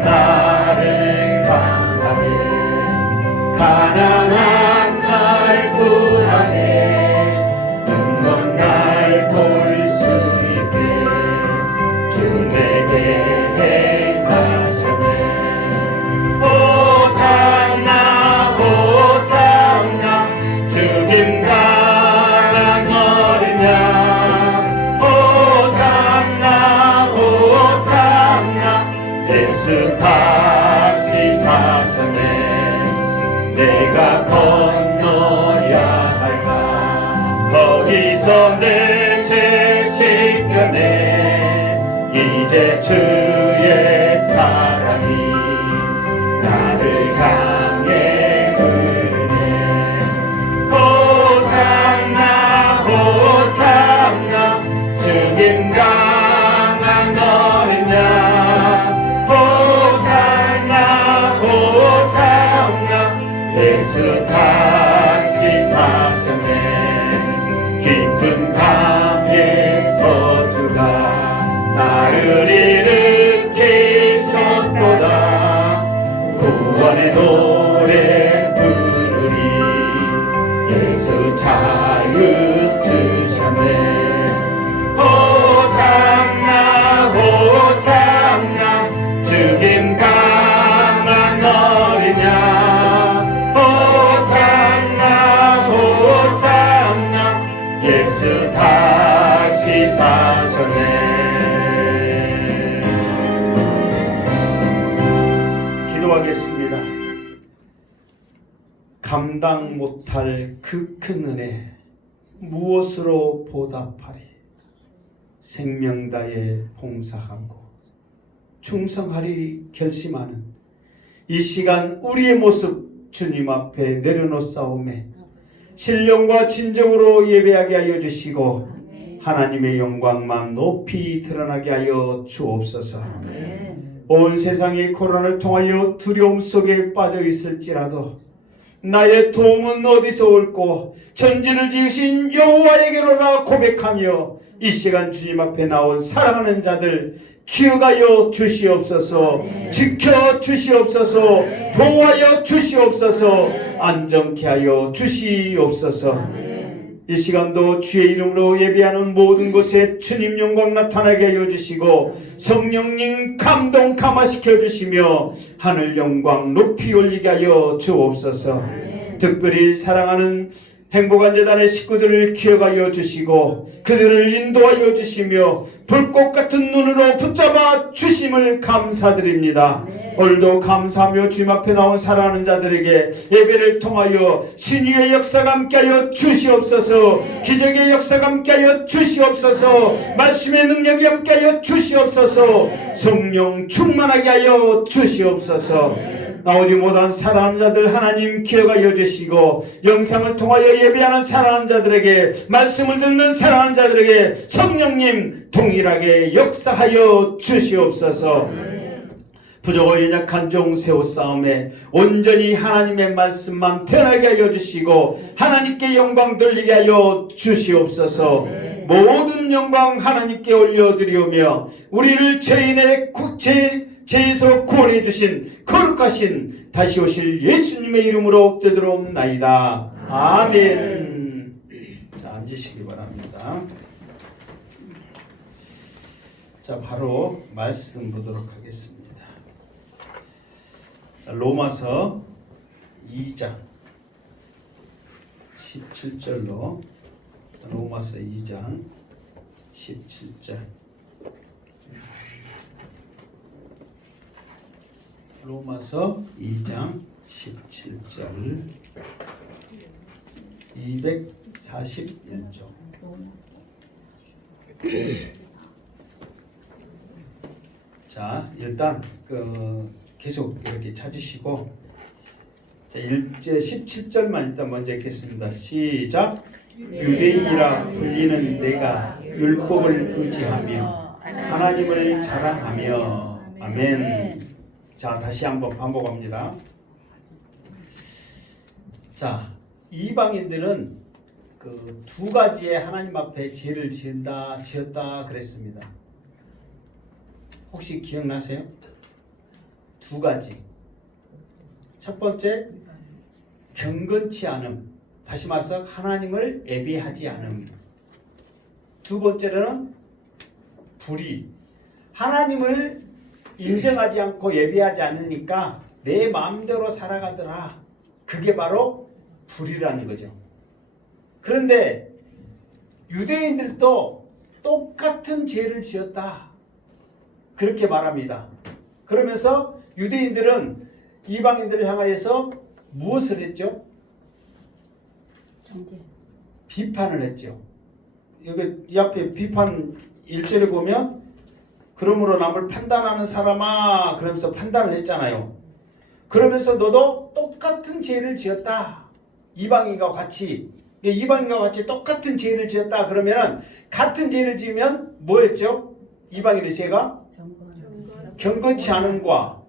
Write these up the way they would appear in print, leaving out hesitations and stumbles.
나를 강하게 가난한 날 구하네 눈먼 날 볼 수 있게 주 내게 행하셨네 호산나 호산나 죽임 당한 어린 양 호산나 호산나 예수 다시 사셨네 내가 건너야 할까 거기서 내 죄 씻겨내 이제 주의 사랑이 나를 향해 흐르네 호산나 호산나 죽임 당한 어린 양 호산나 호산나 예수 다시 사셨네 깊은 밤에서 주가 나를 일으키셨도다 구원의 노래 부르리 예수 자유 주셨네 호산나 호산나 죽임 당한 어린 양 호산나 호산나 예수 다시 사셨네 기도하겠습니다. 감당 못할 그 큰 은혜 무엇으로 보답하리 생명 다해 봉사하고 충성하리 결심하는 이 시간 우리의 모습 주님 앞에 내려놓사오매 신령과 진정으로 예배하게 하여 주시고 하나님의 영광만 높이 드러나게 하여 주옵소서. 온 세상이 코로나를 통하여 두려움 속에 빠져 있을지라도 나의 도움은 어디서 올꼬 천지를 지으신 여호와에게로라 고백하며 이 시간 주님 앞에 나온 사랑하는 자들 기억하여 주시옵소서. 지켜 주시옵소서. 보호하여 주시옵소서. 안정케 하여 주시옵소서. 이 시간도 주의 이름으로 예배하는 모든 곳에 주님 영광 나타나게 하여 주시고 성령님 감동 감화시켜 주시며 하늘 영광 높이 올리게 하여 주옵소서. 특별히 사랑하는 행복한 재단의 식구들을 기억하여 주시고 그들을 인도하여 주시며 불꽃 같은 눈으로 붙잡아 주심을 감사드립니다. 오늘도 감사하며 주님 앞에 나온 사랑하는 자들에게 예배를 통하여 신유의 역사가 함께하여 주시옵소서. 기적의 역사가 함께하여 주시옵소서. 말씀의 능력이 함께하여 주시옵소서. 성령 충만하게 하여 주시옵소서. 나오지 못한 사랑하는 자들 하나님 기억하여 주시고 영상을 통하여 예배하는 사랑하는 자들에게 말씀을 듣는 사랑하는 자들에게 성령님 동일하게 역사하여 주시옵소서. 부족하고 연약한 종 세우싸움에 온전히 하나님의 말씀만 태어나게 하여 주시고 하나님께 영광 돌리게 하여 주시옵소서. 모든 영광 하나님께 올려드리오며 우리를 죄인의 죄에서 구원해 주신 거룩하신 다시 오실 예수님의 이름으로 되도록나이다. 아멘. 자, 앉으시기 바랍니다. 자, 바로 말씀 보도록 하겠습니다. 자, 로마서 2장 17절로 로마서 2장 17절 로마서 2장 17절 241쪽. 자, 일단 계속 이렇게 찾으시고 자, 17절만 일단 먼저 읽겠습니다. 시작. 유대인이라 불리는 내가 율법을 의지하며 하나님을 자랑하며. 아멘. 자, 다시 한번 반복합니다. 자, 이방인들은 그 두 가지의 하나님 앞에 죄를 지었다 그랬습니다. 혹시 기억나세요? 두 가지. 첫 번째, 경건치 않음. 다시 말해서 하나님을 예배하지 않음. 두 번째로는 불의. 하나님을 인정하지 않고 예배하지 않으니까 내 마음대로 살아가더라. 그게 바로 불의라는 거죠. 그런데 유대인들도 똑같은 죄를 지었다. 그렇게 말합니다. 그러면서 유대인들은 이방인들을 향하여서 무엇을 했죠? 비판을 했죠. 여기 이 앞에 비판 1절에 보면 그러므로 남을 판단하는 사람아 그러면서 판단을 했잖아요. 그러면서 너도 똑같은 죄를 지었다. 이방인과 같이 똑같은 죄를 지었다. 그러면은 같은 죄를 지으면 뭐였죠? 이방인의 죄가 경건치 않음과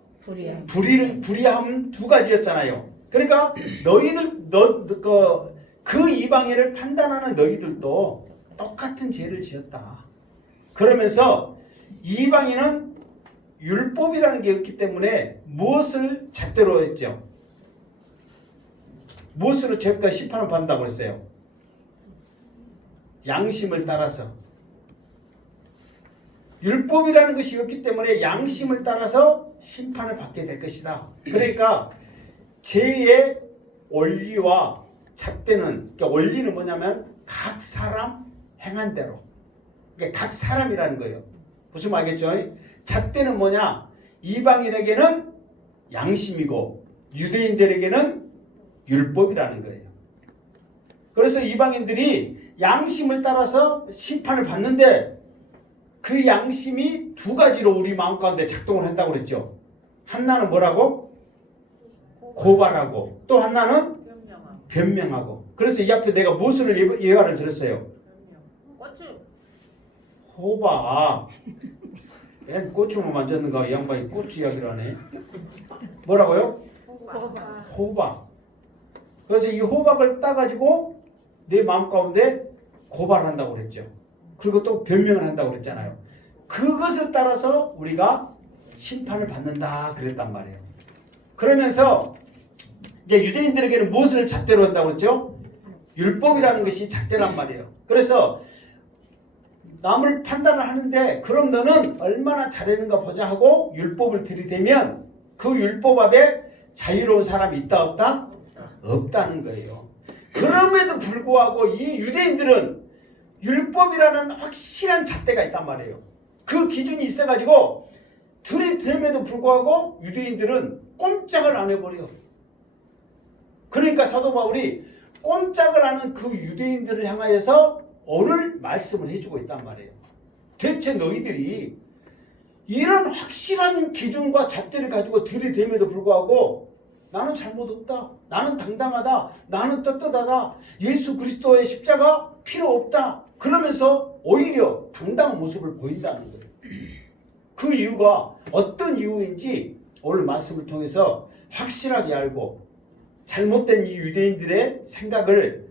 불의함 두 가지였잖아요. 그러니까 그 이방인을 판단하는 너희들도 똑같은 죄를 지었다. 그러면서 이방인은 율법이라는 게 없기 때문에 무엇을 잣대로 했죠? 무엇으로 죄과 심판을 받는다고 했어요? 양심을 따라서. 율법이라는 것이 없기 때문에 양심을 따라서 심판을 받게 될 것이다. 그러니까 죄의 원리와 잣대는, 그러니까 원리는 뭐냐면 각 사람 행한 대로. 그러니까 각 사람이라는 거예요. 무슨 말이겠죠? 잣대는 뭐냐? 이방인에게는 양심이고 유대인들에게는 율법이라는 거예요. 그래서 이방인들이 양심을 따라서 심판을 받는데 그 양심이 두 가지로 우리 마음 가운데 작동을 한다고 그랬죠. 하나는 뭐라고? 고발하고 또 하나는 변명하고. 그래서 이 앞에 내가 무엇을 예화를 들었어요? 호박. 맨 고추만 만졌는가 이 양반이 고추 이야기를 하네. 뭐라고요? 호박. 그래서 이 호박을 따가지고 내 마음 가운데 고발한다고 그랬죠. 그리고 또 변명을 한다고 그랬잖아요. 그것을 따라서 우리가 심판을 받는다 그랬단 말이에요. 그러면서 이제 유대인들에게는 무엇을 잣대로 한다고 그랬죠? 율법이라는 것이 잣대란 말이에요. 그래서 남을 판단을 하는데 그럼 너는 얼마나 잘했는가 보자 하고 율법을 들이대면 그 율법 앞에 자유로운 사람이 있다 없다? 없다는 거예요. 그럼에도 불구하고 이 유대인들은 율법이라는 확실한 잣대가 있단 말이에요. 그 기준이 있어가지고 들이댐에도 불구하고 유대인들은 꼼짝을 안 해버려. 그러니까 사도 바울이 꼼짝을 하는 그 유대인들을 향하여서 오늘 말씀을 해주고 있단 말이에요. 대체 너희들이 이런 확실한 기준과 잣대를 가지고 들이댐에도 불구하고 나는 잘못 없다. 나는 당당하다. 나는 떳떳하다. 예수 그리스도의 십자가 필요 없다. 그러면서 오히려 당당한 모습을 보인다는 거예요. 그 이유가 어떤 이유인지 오늘 말씀을 통해서 확실하게 알고 잘못된 이 유대인들의 생각을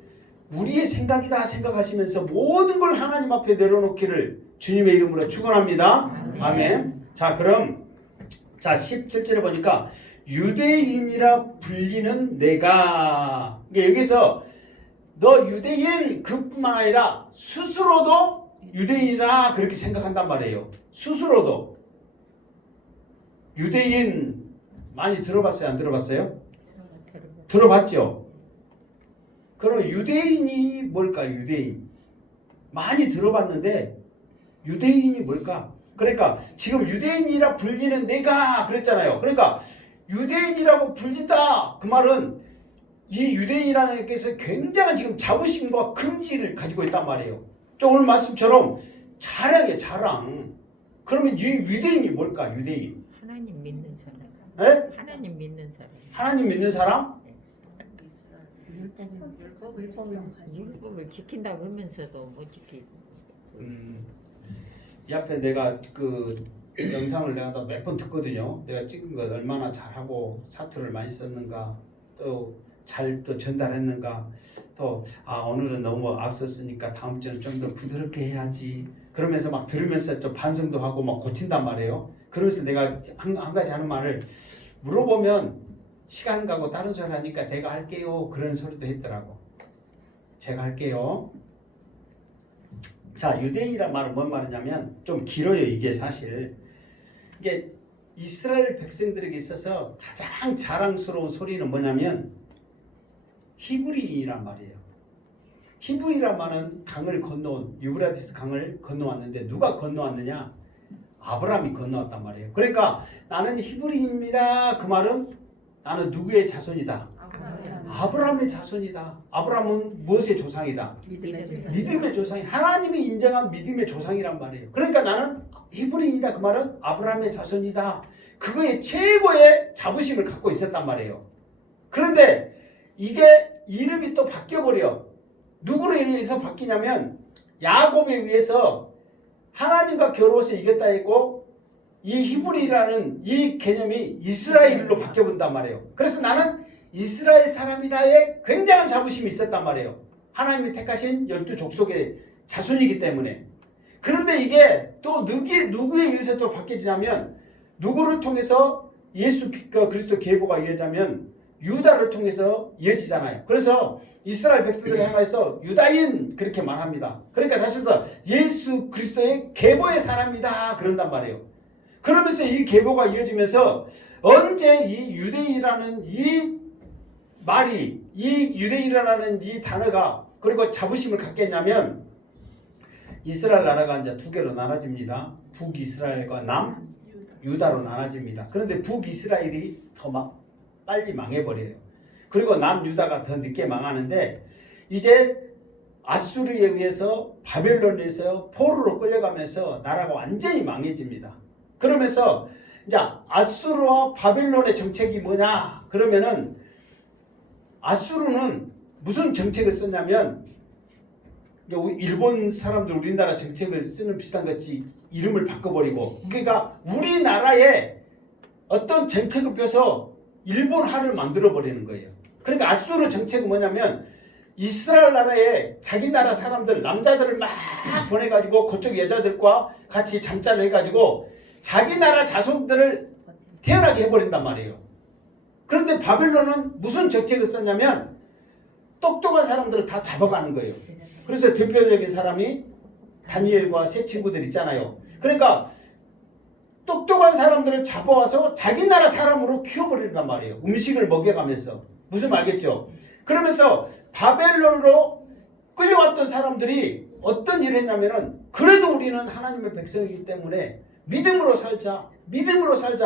우리의 생각이다 생각하시면서 모든 걸 하나님 앞에 내려놓기를 주님의 이름으로 축원합니다. 아멘. 자, 그럼 17절에 보니까 유대인이라 불리는 내가, 여기서 너 유대인 그뿐만 아니라 스스로도 유대인이라 그렇게 생각한단 말이에요. 스스로도. 유대인 많이 들어봤어요? 안 들어봤어요? 들어봤죠? 그럼 유대인이 뭘까? 유대인 많이 들어봤는데 유대인이 뭘까? 그러니까 지금 유대인이라 불리는 내가 그랬잖아요. 그러니까 유대인이라고 불린다 그 말은 이 유대인이라는 것에서 굉장한 지금 자부심과 긍지를 가지고 있단 말이에요. 좀 오늘 말씀처럼 자랑이에요. 자랑. 그러면 유대인이 뭘까? 유대인 하나님 믿는 사람. 네? 하나님 믿는 사람. 하나님 믿는 사람? 율법을 지킨다고 하면서도 못 지키고. 이 앞에 내가 그 영상을 내가 몇 번 듣거든요. 내가 찍은 거 얼마나 잘하고 사투를 많이 썼는가, 또 잘 또 전달했는가, 또 오늘은 너무 악썼으니까 다음 주는 좀 더 부드럽게 해야지. 그러면서 막 들으면서 좀 반성도 하고 막 고친단 말이에요. 그러면서 내가 한 가지 하는 말을 물어보면 시간 가고 다른 소리 하니까 제가 할게요. 그런 소리도 했더라고. 제가 할게요. 자, 유대인이란 말은 뭔 말이냐면 좀 길어요. 이게 사실. 이게 이스라엘 백성들에게 있어서 가장 자랑스러운 소리는 뭐냐면 히브리인이란 말이에요. 히브리란 말은 강을 건너온 유브라디스 강을 건너왔는데 누가 건너왔느냐? 아브라함이 건너왔단 말이에요. 그러니까 나는 히브리인입니다. 그 말은 나는 누구의 자손이다? 아브라함의 자손이다. 아브라함은 무엇의 조상이다? 믿음의 조상이 하나님이 인정한 믿음의 조상이란 말이에요. 그러니까 나는 히브리인이다. 그 말은 아브라함의 자손이다. 그거의 최고의 자부심을 갖고 있었단 말이에요. 그런데 이게 이름이 또 바뀌어버려. 누구로 인해서 바뀌냐면 야곱에 의해서 하나님과 겨루어서 이겼다 했고 이 히브리라는 이 개념이 이스라엘로 바뀌어본단 말이에요. 그래서 나는 이스라엘 사람이다에 굉장한 자부심이 있었단 말이에요. 하나님이 택하신 12족속의 자손이기 때문에. 그런데 이게 또 누구에 의해서 또 바뀌어지냐면 누구를 통해서 예수 그리스도 계보가 이어지면 유다를 통해서 이어지잖아요. 그래서 이스라엘 백성들을 향해서 유다인 그렇게 말합니다. 그러니까 다시 말해서 예수 그리스도의 계보의 사람이다 그런단 말이에요. 그러면서 이 계보가 이어지면서 언제 이 유대인이라는 이 말이 이 유대인이라는 이 단어가 그리고 자부심을 갖겠냐면 이스라엘 나라가 이제 두 개로 나눠집니다. 북이스라엘과 남유다로 나눠집니다. 그런데 북이스라엘이 더 빨리 망해버려요. 그리고 남유다가 더 늦게 망하는데 이제 아수르에 의해서 바벨론에서 포로로 끌려가면서 나라가 완전히 망해집니다. 그러면서 이제 아수르와 바벨론의 정책이 뭐냐? 그러면은 아수르는 무슨 정책을 썼냐면 일본 사람들 우리나라 정책을 쓰는 비슷한 것이 이름을 바꿔버리고 그러니까 우리나라에 어떤 정책을 펴서 일본화를 만들어버리는 거예요. 그러니까 아수르 정책은 뭐냐면 이스라엘 나라에 자기 나라 사람들 남자들을 막 보내가지고 그쪽 여자들과 같이 잠자를 해가지고 자기 나라 자손들을 태어나게 해버린단 말이에요. 그런데 바벨론은 무슨 정책을 썼냐면 똑똑한 사람들을 다 잡아가는 거예요. 그래서 대표적인 사람이 다니엘과 세 친구들 있잖아요. 그러니까 똑똑한 사람들을 잡아와서 자기 나라 사람으로 키워버린단 말이에요. 음식을 먹여가면서. 무슨 말 알겠죠? 그러면서 바벨론으로 끌려왔던 사람들이 어떤 일을 했냐면은 그래도 우리는 하나님의 백성이기 때문에 믿음으로 살자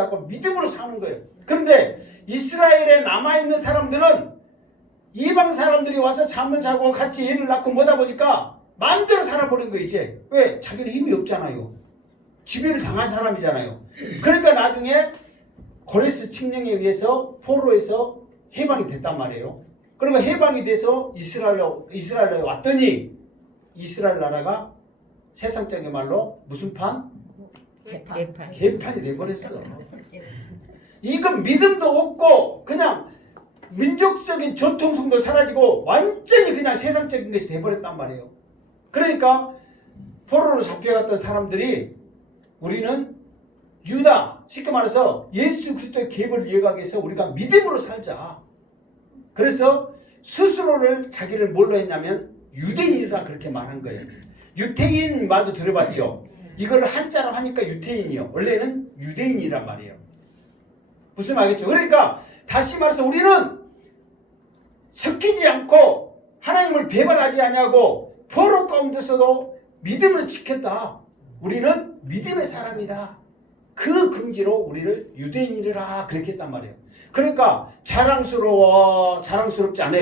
하고 믿음으로 사는 거예요. 그런데 이스라엘에 남아있는 사람들은 이방 사람들이 와서 잠을 자고 같이 애를 낳고 뭐다 보니까 마음대로 살아버린 거예요. 이제 왜? 자기는 힘이 없잖아요. 지배를 당한 사람이잖아요. 그러니까 나중에 고레스 칙령에 의해서 포로에서 해방이 됐단 말이에요. 그러니까 해방이 돼서 이스라엘에 왔더니 이스라엘 나라가 세상적인 말로 무슨 판? 개판이 돼버렸어. 이건 믿음도 없고 그냥 민족적인 전통성도 사라지고 완전히 그냥 세상적인 것이 돼버렸단 말이에요. 그러니까 포로로 잡혀갔던 사람들이 우리는 유다, 쉽게 말해서 예수 그리스도의 계보를 이어가기 위해서 우리가 믿음으로 살자. 그래서 스스로를 자기를 뭘로 했냐면 유대인이라 그렇게 말한 거예요. 유태인 말도 들어봤죠? 이걸 한자로 하니까 유태인이요. 원래는 유대인이란 말이에요. 무슨 말이겠죠? 그러니까 다시 말해서 우리는 섞이지 않고 하나님을 배반하지 아니하고 포로 가운데서도 믿음을 지켰다. 우리는 믿음의 사람이다. 그 긍지로 우리를 유대인이라 그렇게 했단 말이에요. 그러니까 자랑스러워, 자랑스럽지 않아?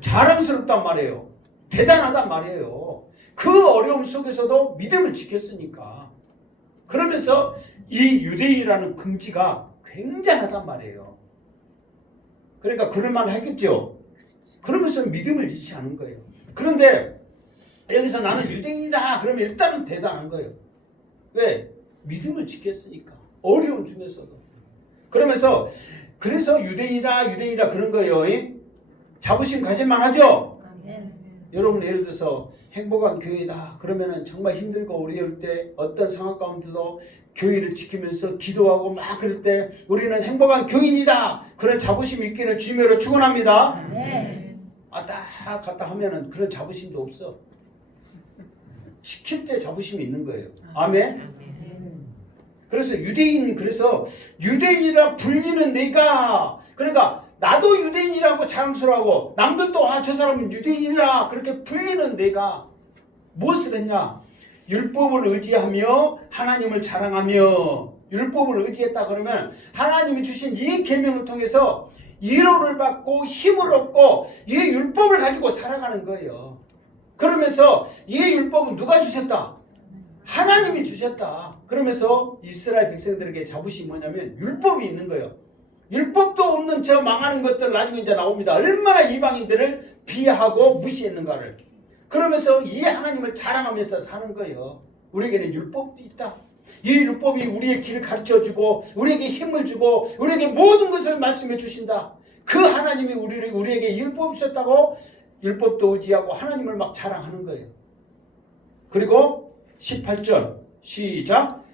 자랑스럽단 말이에요. 대단하단 말이에요. 그 어려움 속에서도 믿음을 지켰으니까. 그러면서 이 유대인이라는 긍지가 굉장하단 말이에요. 그러니까 그럴만 하겠죠. 그러면서 믿음을 잃지 않은 거예요. 그런데 여기서 나는 유대인이다 그러면 일단은 대단한 거예요. 왜? 믿음을 지켰으니까. 어려움 중에서도. 그러면서 그래서 유대인이다 그런 거예요. 자부심 가질만 하죠. 여러분 예를 들어서 행복한 교회다 그러면은 정말 힘들고 어려울 때 어떤 상황 가운데도 교회를 지키면서 기도하고 막 그럴 때 우리는 행복한 교인이다 그런 자부심 있기를 주님으로 축원합니다. 딱 갔다 하면은 그런 자부심도 없어. 지킬 때 자부심이 있는 거예요. 아멘. 그래서 유대인이라 불리는 내가 그러니까 나도 유대인이라고 자랑스러워하고 남들도 저 사람은 유대인이라 그렇게 불리는 내가 무엇을 했냐? 율법을 의지하며 하나님을 자랑하며 율법을 의지했다 그러면 하나님이 주신 이 계명을 통해서 위로를 받고 힘을 얻고 이 율법을 가지고 살아가는 거예요. 그러면서 이 율법은 누가 주셨다? 하나님이 주셨다. 그러면서 이스라엘 백성들에게 자부심이 뭐냐면 율법이 있는 거예요. 율법도 없는 저 망하는 것들 나중에 이제 나옵니다. 얼마나 이방인들을 비하하고 무시했는가를. 그러면서 이 하나님을 자랑하면서 사는 거예요. 우리에게는 율법도 있다. 이 율법이 우리의 길을 가르쳐주고 우리에게 힘을 주고 우리에게 모든 것을 말씀해 주신다. 그 하나님이 우리에게 율법이 있었다고 율법도 의지하고 하나님을 막 자랑하는 거예요. 그리고 18절 시작.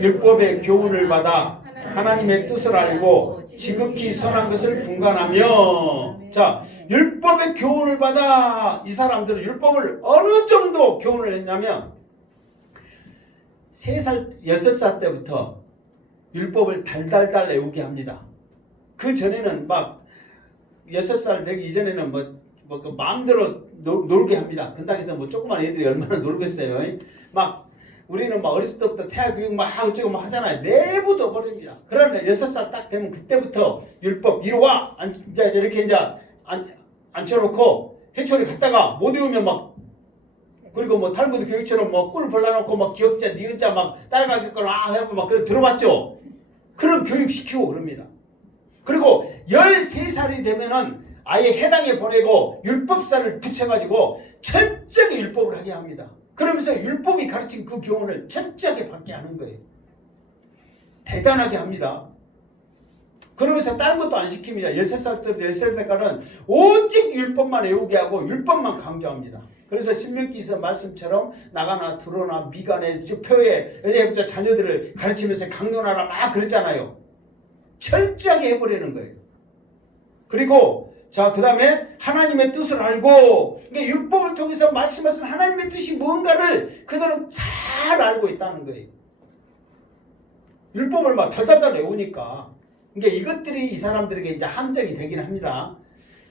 율법의 교훈을 받아 하나님의 뜻을 알고 지극히 선한 것을 분간하며. 자, 율법의 교훈을 받아. 이 사람들은 율법을 어느 정도 교훈을 했냐면 3살, 6살 때부터 율법을 달달달 외우게 합니다. 그 전에는 막 6살 되기 이전에는 그 마음대로 놀게 합니다. 그 땅에서 뭐 조그만 애들이 얼마나 놀겠어요. 막 우리는 막 어렸을 때부터 태아교육 막 어쩌고 막 하잖아요. 내부도 버립니다. 그러나 6살 딱 되면 그때부터 율법 이리 와 이제 이렇게 이제 앉혀놓고 해초리 갔다가 못 외우면 막 그리고 뭐 탈무드 교육처럼 뭐 꿀 발라놓고 막 기억자 니은자 막 따라가겠거나 해보고 막 그래 들어봤죠. 그런 교육 시키고 그럽니다. 그리고 13살이 되면은 아예 해당에 보내고 율법사를 붙여가지고 철저하게 율법을 하게 합니다. 그러면서 율법이 가르친 그 교훈을 철저하게 받게 하는 거예요. 대단하게 합니다. 그러면서 다른 것도 안 시킵니다. 6살 때부터 10살 때까지는 오직 율법만 외우게 하고 율법만 강조합니다. 그래서 신명기에서 말씀처럼 나가나 들어나 미간에 표에 여자부터 자녀들을 가르치면서 강론하라 막 그랬잖아요. 철저하게 해버리는 거예요. 그리고 자, 그 다음에 하나님의 뜻을 알고, 그러니까 율법을 통해서 말씀하신 하나님의 뜻이 뭔가를 그들은 잘 알고 있다는 거예요. 율법을 막 달달달 외우니까. 그러니까 이것들이 이 사람들에게 이제 함정이 되긴 합니다.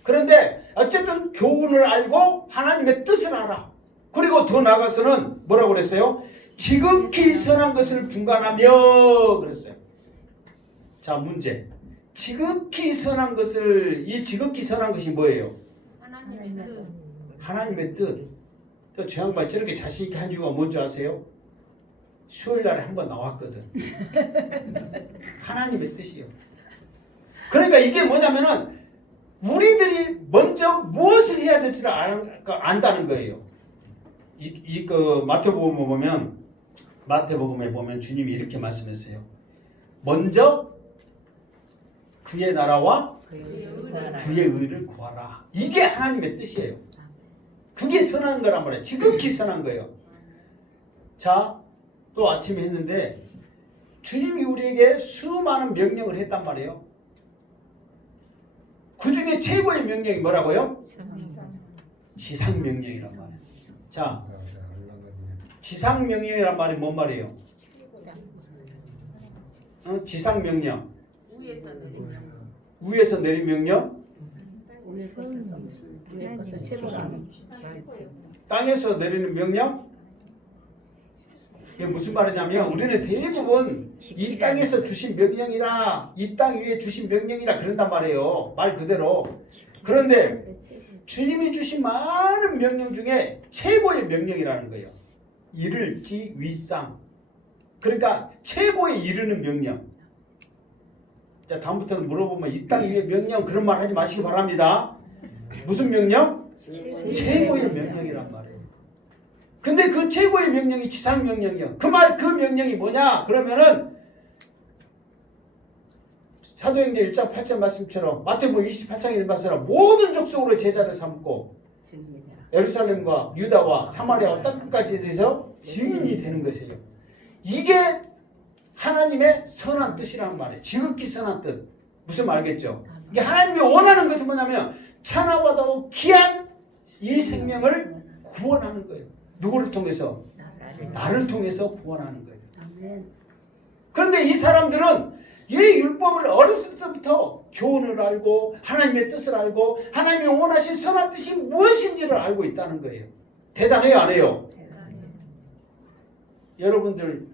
그런데 어쨌든 교훈을 알고 하나님의 뜻을 알아. 그리고 더 나아가서는 뭐라고 그랬어요? 지극히 선한 것을 분간하며 그랬어요. 자, 문제. 지극히 선한 것을, 이 지극히 선한 것이 뭐예요? 하나님의 뜻. 하나님의 뜻. 또 저 양반 저렇게 자신있게 한 이유가 뭔지 아세요? 수요일 날에 한번 나왔거든. 하나님의 뜻이요. 그러니까 이게 뭐냐면은 우리들이 먼저 무엇을 해야 될지를 안다는 거예요. 그 마태복음에 보면 주님이 이렇게 말씀했어요. 먼저 그의 나라와 그의 의를 구하라. 이게 하나님의 뜻이에요. 그게 선한 거란 말이에요. 지극히 선한 거예요. 자, 또 아침에 했는데 주님이 우리에게 수많은 명령을 했단 말이에요. 그 중에 최고의 명령이 뭐라고요? 지상명령이란 말이에요. 자, 지상명령이란 말이 뭔 말이에요? 지상명령. 위에서 내린 명령? 땅에서 내리는 명령? 이게 무슨 말이냐면 우리는 대부분 이 땅에서 주신 명령이라 이 땅 위에 주신 명령이라 그런단 말이에요. 말 그대로. 그런데 주님이 주신 많은 명령 중에 최고의 명령이라는 거예요. 이를지 윗상. 그러니까 최고에 이르는 명령. 자, 다음부터는 물어보면 이 땅 위에 명령 그런 말 하지 마시기 바랍니다. 무슨 명령? 최고의 명령이란 말이에요. 근데 그 최고의 명령이 지상명령이요. 그 명령이 뭐냐? 그러면은 사도행전 1장 8절 말씀처럼 마태복음 28장에 말씀처럼 모든 족속으로 제자를 삼고 예루살렘과 유다와 사마리아와 땅 끝까지 대해서 증인이 되는 것이에요. 이게 하나님의 선한 뜻이라는 말이에요. 지극히 선한 뜻. 무슨 말겠죠? 이게 하나님이 원하는 것은 뭐냐면 천하보다도 귀한 이 생명을 구원하는 거예요. 누구를 통해서? 나를 통해서 구원하는 거예요. 그런데 이 사람들은 이 율법을 어렸을 때부터 교훈을 알고 하나님의 뜻을 알고 하나님이 원하신 선한 뜻이 무엇인지를 알고 있다는 거예요. 대단해요, 안 해요? 여러분들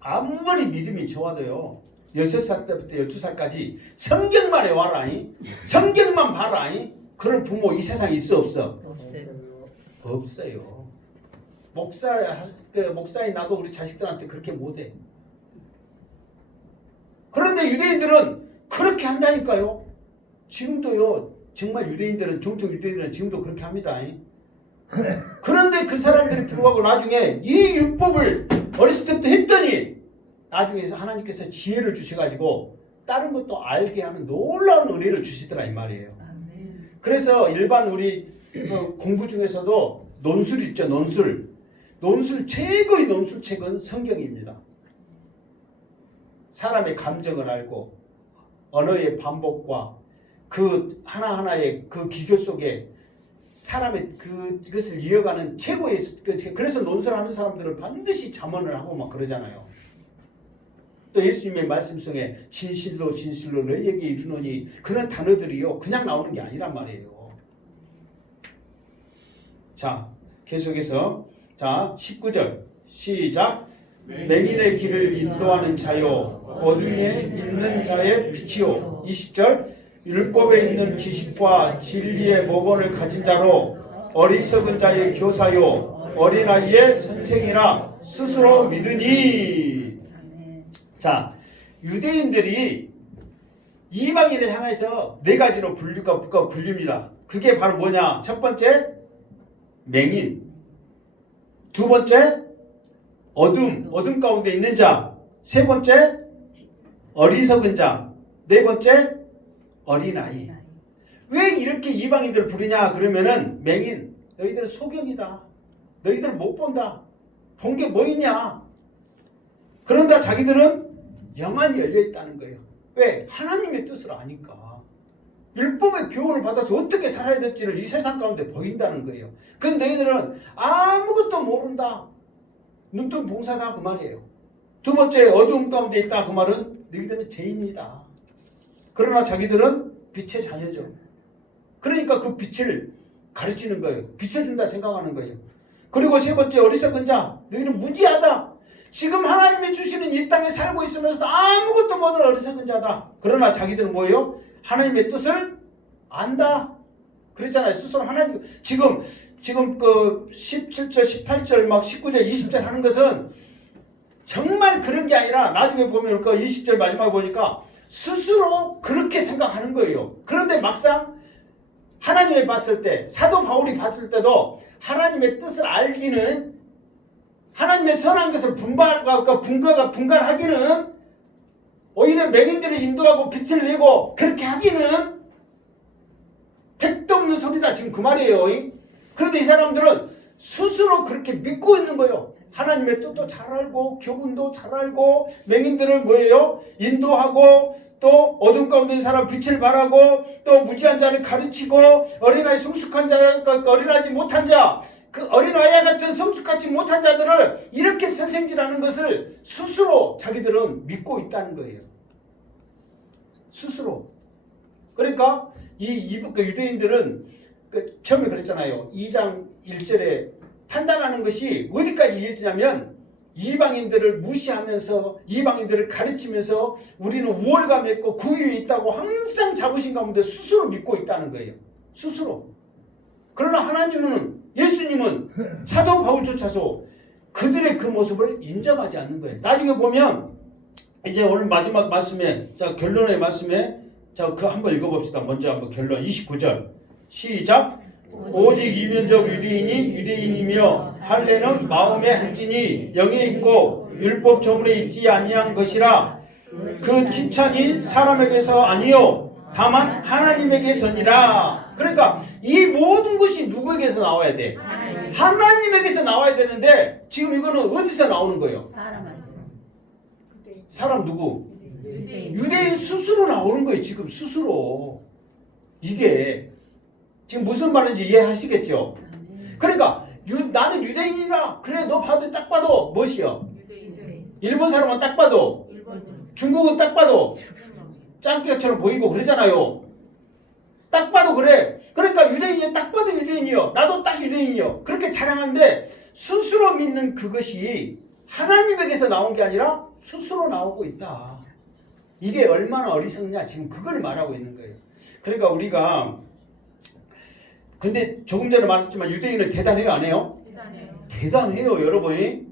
아무리 믿음이 좋아도요 6살 때부터 12살까지 성경만 해와라, 성경만 봐라, 그런 부모 이 세상에 있어 없어? 없어요. 목사인 나도 우리 자식들한테 그렇게 못해. 그런데 유대인들은 그렇게 한다니까요. 지금도요. 정말 유대인들은, 정통 유대인들은 지금도 그렇게 합니다. 그런데 그 사람들이 불구하고 나중에 이 율법을 어렸을 때부터 했더니 나중에 하나님께서 지혜를 주셔가지고 다른 것도 알게 하는 놀라운 은혜를 주시더라 이 말이에요. 그래서 일반 우리 공부 중에서도 논술 있죠. 논술 최고의 논술책은 성경입니다. 사람의 감정을 알고 언어의 반복과 그 하나하나의 그 기교 속에 사람의 그것을 이어가는 최고의 그래서 논술하는 사람들은 반드시 잠언을 하고 막 그러잖아요. 또 예수님의 말씀 속에 진실로 진실로 너희에게 이르노니 그런 단어들이요 그냥 나오는 게 아니란 말이에요. 자 계속해서 자 19절 시작. 맹인의 길을 인도하는 자요 어둠에 있는 자의 빛이요. 20절 율법에 있는 지식과 진리의 모본을 가진 자로 어리석은 자의 교사요 어린아이의 선생이라 스스로 믿으니. 자 유대인들이 이방인을 향해서 네 가지로 불립니다. 그게 바로 뭐냐? 첫 번째 맹인, 두 번째 어둠 가운데 있는 자, 세 번째 어리석은 자, 네 번째 어린아이. 왜 이렇게 이방인들 부르냐 그러면은 맹인, 너희들은 소경이다. 너희들은 못 본다. 본 게 뭐 있냐. 그런다 자기들은 영안이 열려있다는 거예요. 왜? 하나님의 뜻을 아니까. 율법의 교훈을 받아서 어떻게 살아야 될지를 이 세상 가운데 보인다는 거예요. 근데 너희들은 아무것도 모른다. 눈뜬 봉사다 그 말이에요. 두 번째 어두움 가운데 있다 그 말은 너희들은 죄인이다. 그러나 자기들은 빛의 자녀죠. 그러니까 그 빛을 가르치는 거예요. 비춰준다 생각하는 거예요. 그리고 세 번째 어리석은 자, 너희는 무지하다. 지금 하나님이 주시는 이 땅에 살고 있으면서도 아무것도 모르는 어리석은 자다. 그러나 자기들은 뭐예요? 하나님의 뜻을 안다. 그랬잖아요. 스스로 하나님 지금 그 17절, 18절, 막 19절, 20절 하는 것은 정말 그런 게 아니라 나중에 보면 그 20절 마지막에 보니까 스스로 그렇게 생각하는 거예요. 그런데 막상 하나님이 봤을 때, 사도 바울이 봤을 때도 하나님의 뜻을 알기는 하나님의 선한 것을 분간하기는 오히려 맹인들을 인도하고 빛을 내고 그렇게 하기는 택도 없는 소리다. 지금 그 말이에요. 그런데 이 사람들은 스스로 그렇게 믿고 있는 거예요. 하나님의 뜻도 잘 알고 교훈도 잘 알고 맹인들을 뭐예요? 인도하고 또 어둠 가운데 있는 사람 빛을 발하고 또 무지한 자를 가르치고 어린아이 성숙한 자, 어린아이지 못한 자, 그 어린아이와 같은 성숙하지 못한 자들을 이렇게 선생질하는 것을 스스로 자기들은 믿고 있다는 거예요. 스스로. 그러니까 이 유대인들은 처음에 그랬잖아요. 2장 1절에 판단하는 것이 어디까지 이어지냐면 이방인들을 무시하면서 이방인들을 가르치면서 우리는 우월감이 있고 구유에 있다고 항상 자부심 가운데 스스로 믿고 있다는 거예요. 스스로. 그러나 하나님은 예수님은 사도 바울조차도 그들의 그 모습을 인정하지 않는 거예요. 나중에 보면 이제 오늘 마지막 말씀에 자 결론의 말씀에 자 그 한번 읽어봅시다. 먼저 한번 결론 29절 시작. 오직 이면적 유대인이 유대인이며 할례는 마음의 한진이 영에 있고 율법 조문에 있지 아니한 것이라. 그 칭찬이 사람에게서 아니요 다만 하나님에게서니라. 그러니까 이 모든 것이 누구에게서 나와야 돼? 하나님에게서 나와야 되는데 지금 이거는 어디서 나오는 거예요? 사람 누구? 유대인 스스로 나오는 거예요. 지금 스스로. 이게 지금 무슨 말인지 이해하시겠죠? 그러니까 나는 유대인이다. 그래 너 봐도 딱 봐도 멋이야. 일본 사람은 딱 봐도, 중국은 딱 봐도 짱깨처럼 보이고 그러잖아요. 딱 봐도 그래. 그러니까 유대인이 딱 봐도 유대인이요. 나도 딱 유대인이요. 그렇게 자랑하는데 스스로 믿는 그것이 하나님에게서 나온 게 아니라 스스로 나오고 있다. 이게 얼마나 어리석냐. 지금 그걸 말하고 있는 거예요. 그러니까 우리가 근데 조금 전에 말했지만 유대인은 대단해요, 안 해요? 대단해요, 여러분.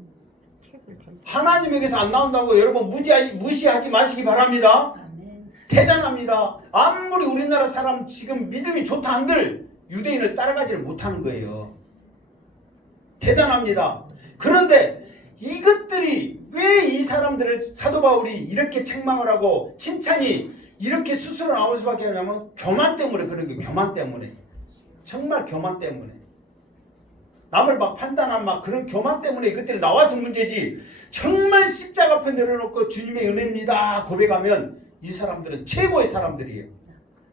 하나님에게서 안 나온다고 여러분 무시하지 마시기 바랍니다. 대단합니다. 아무리 우리나라 사람 지금 믿음이 좋다 한들 유대인을 따라가지를 못하는 거예요. 대단합니다. 그런데 이것들이 왜 이 사람들을 사도 바울이 이렇게 책망을 하고 칭찬이 이렇게 스스로 나올 수밖에 없냐면 교만 때문에 그런 거예요. 교만 때문에. 정말 교만 때문에. 남을 막 판단한 막 그런 교만 때문에 이것들이 나와서 문제지. 정말 십자가 앞에 내려놓고 주님의 은혜입니다 고백하면 이 사람들은 최고의 사람들이에요.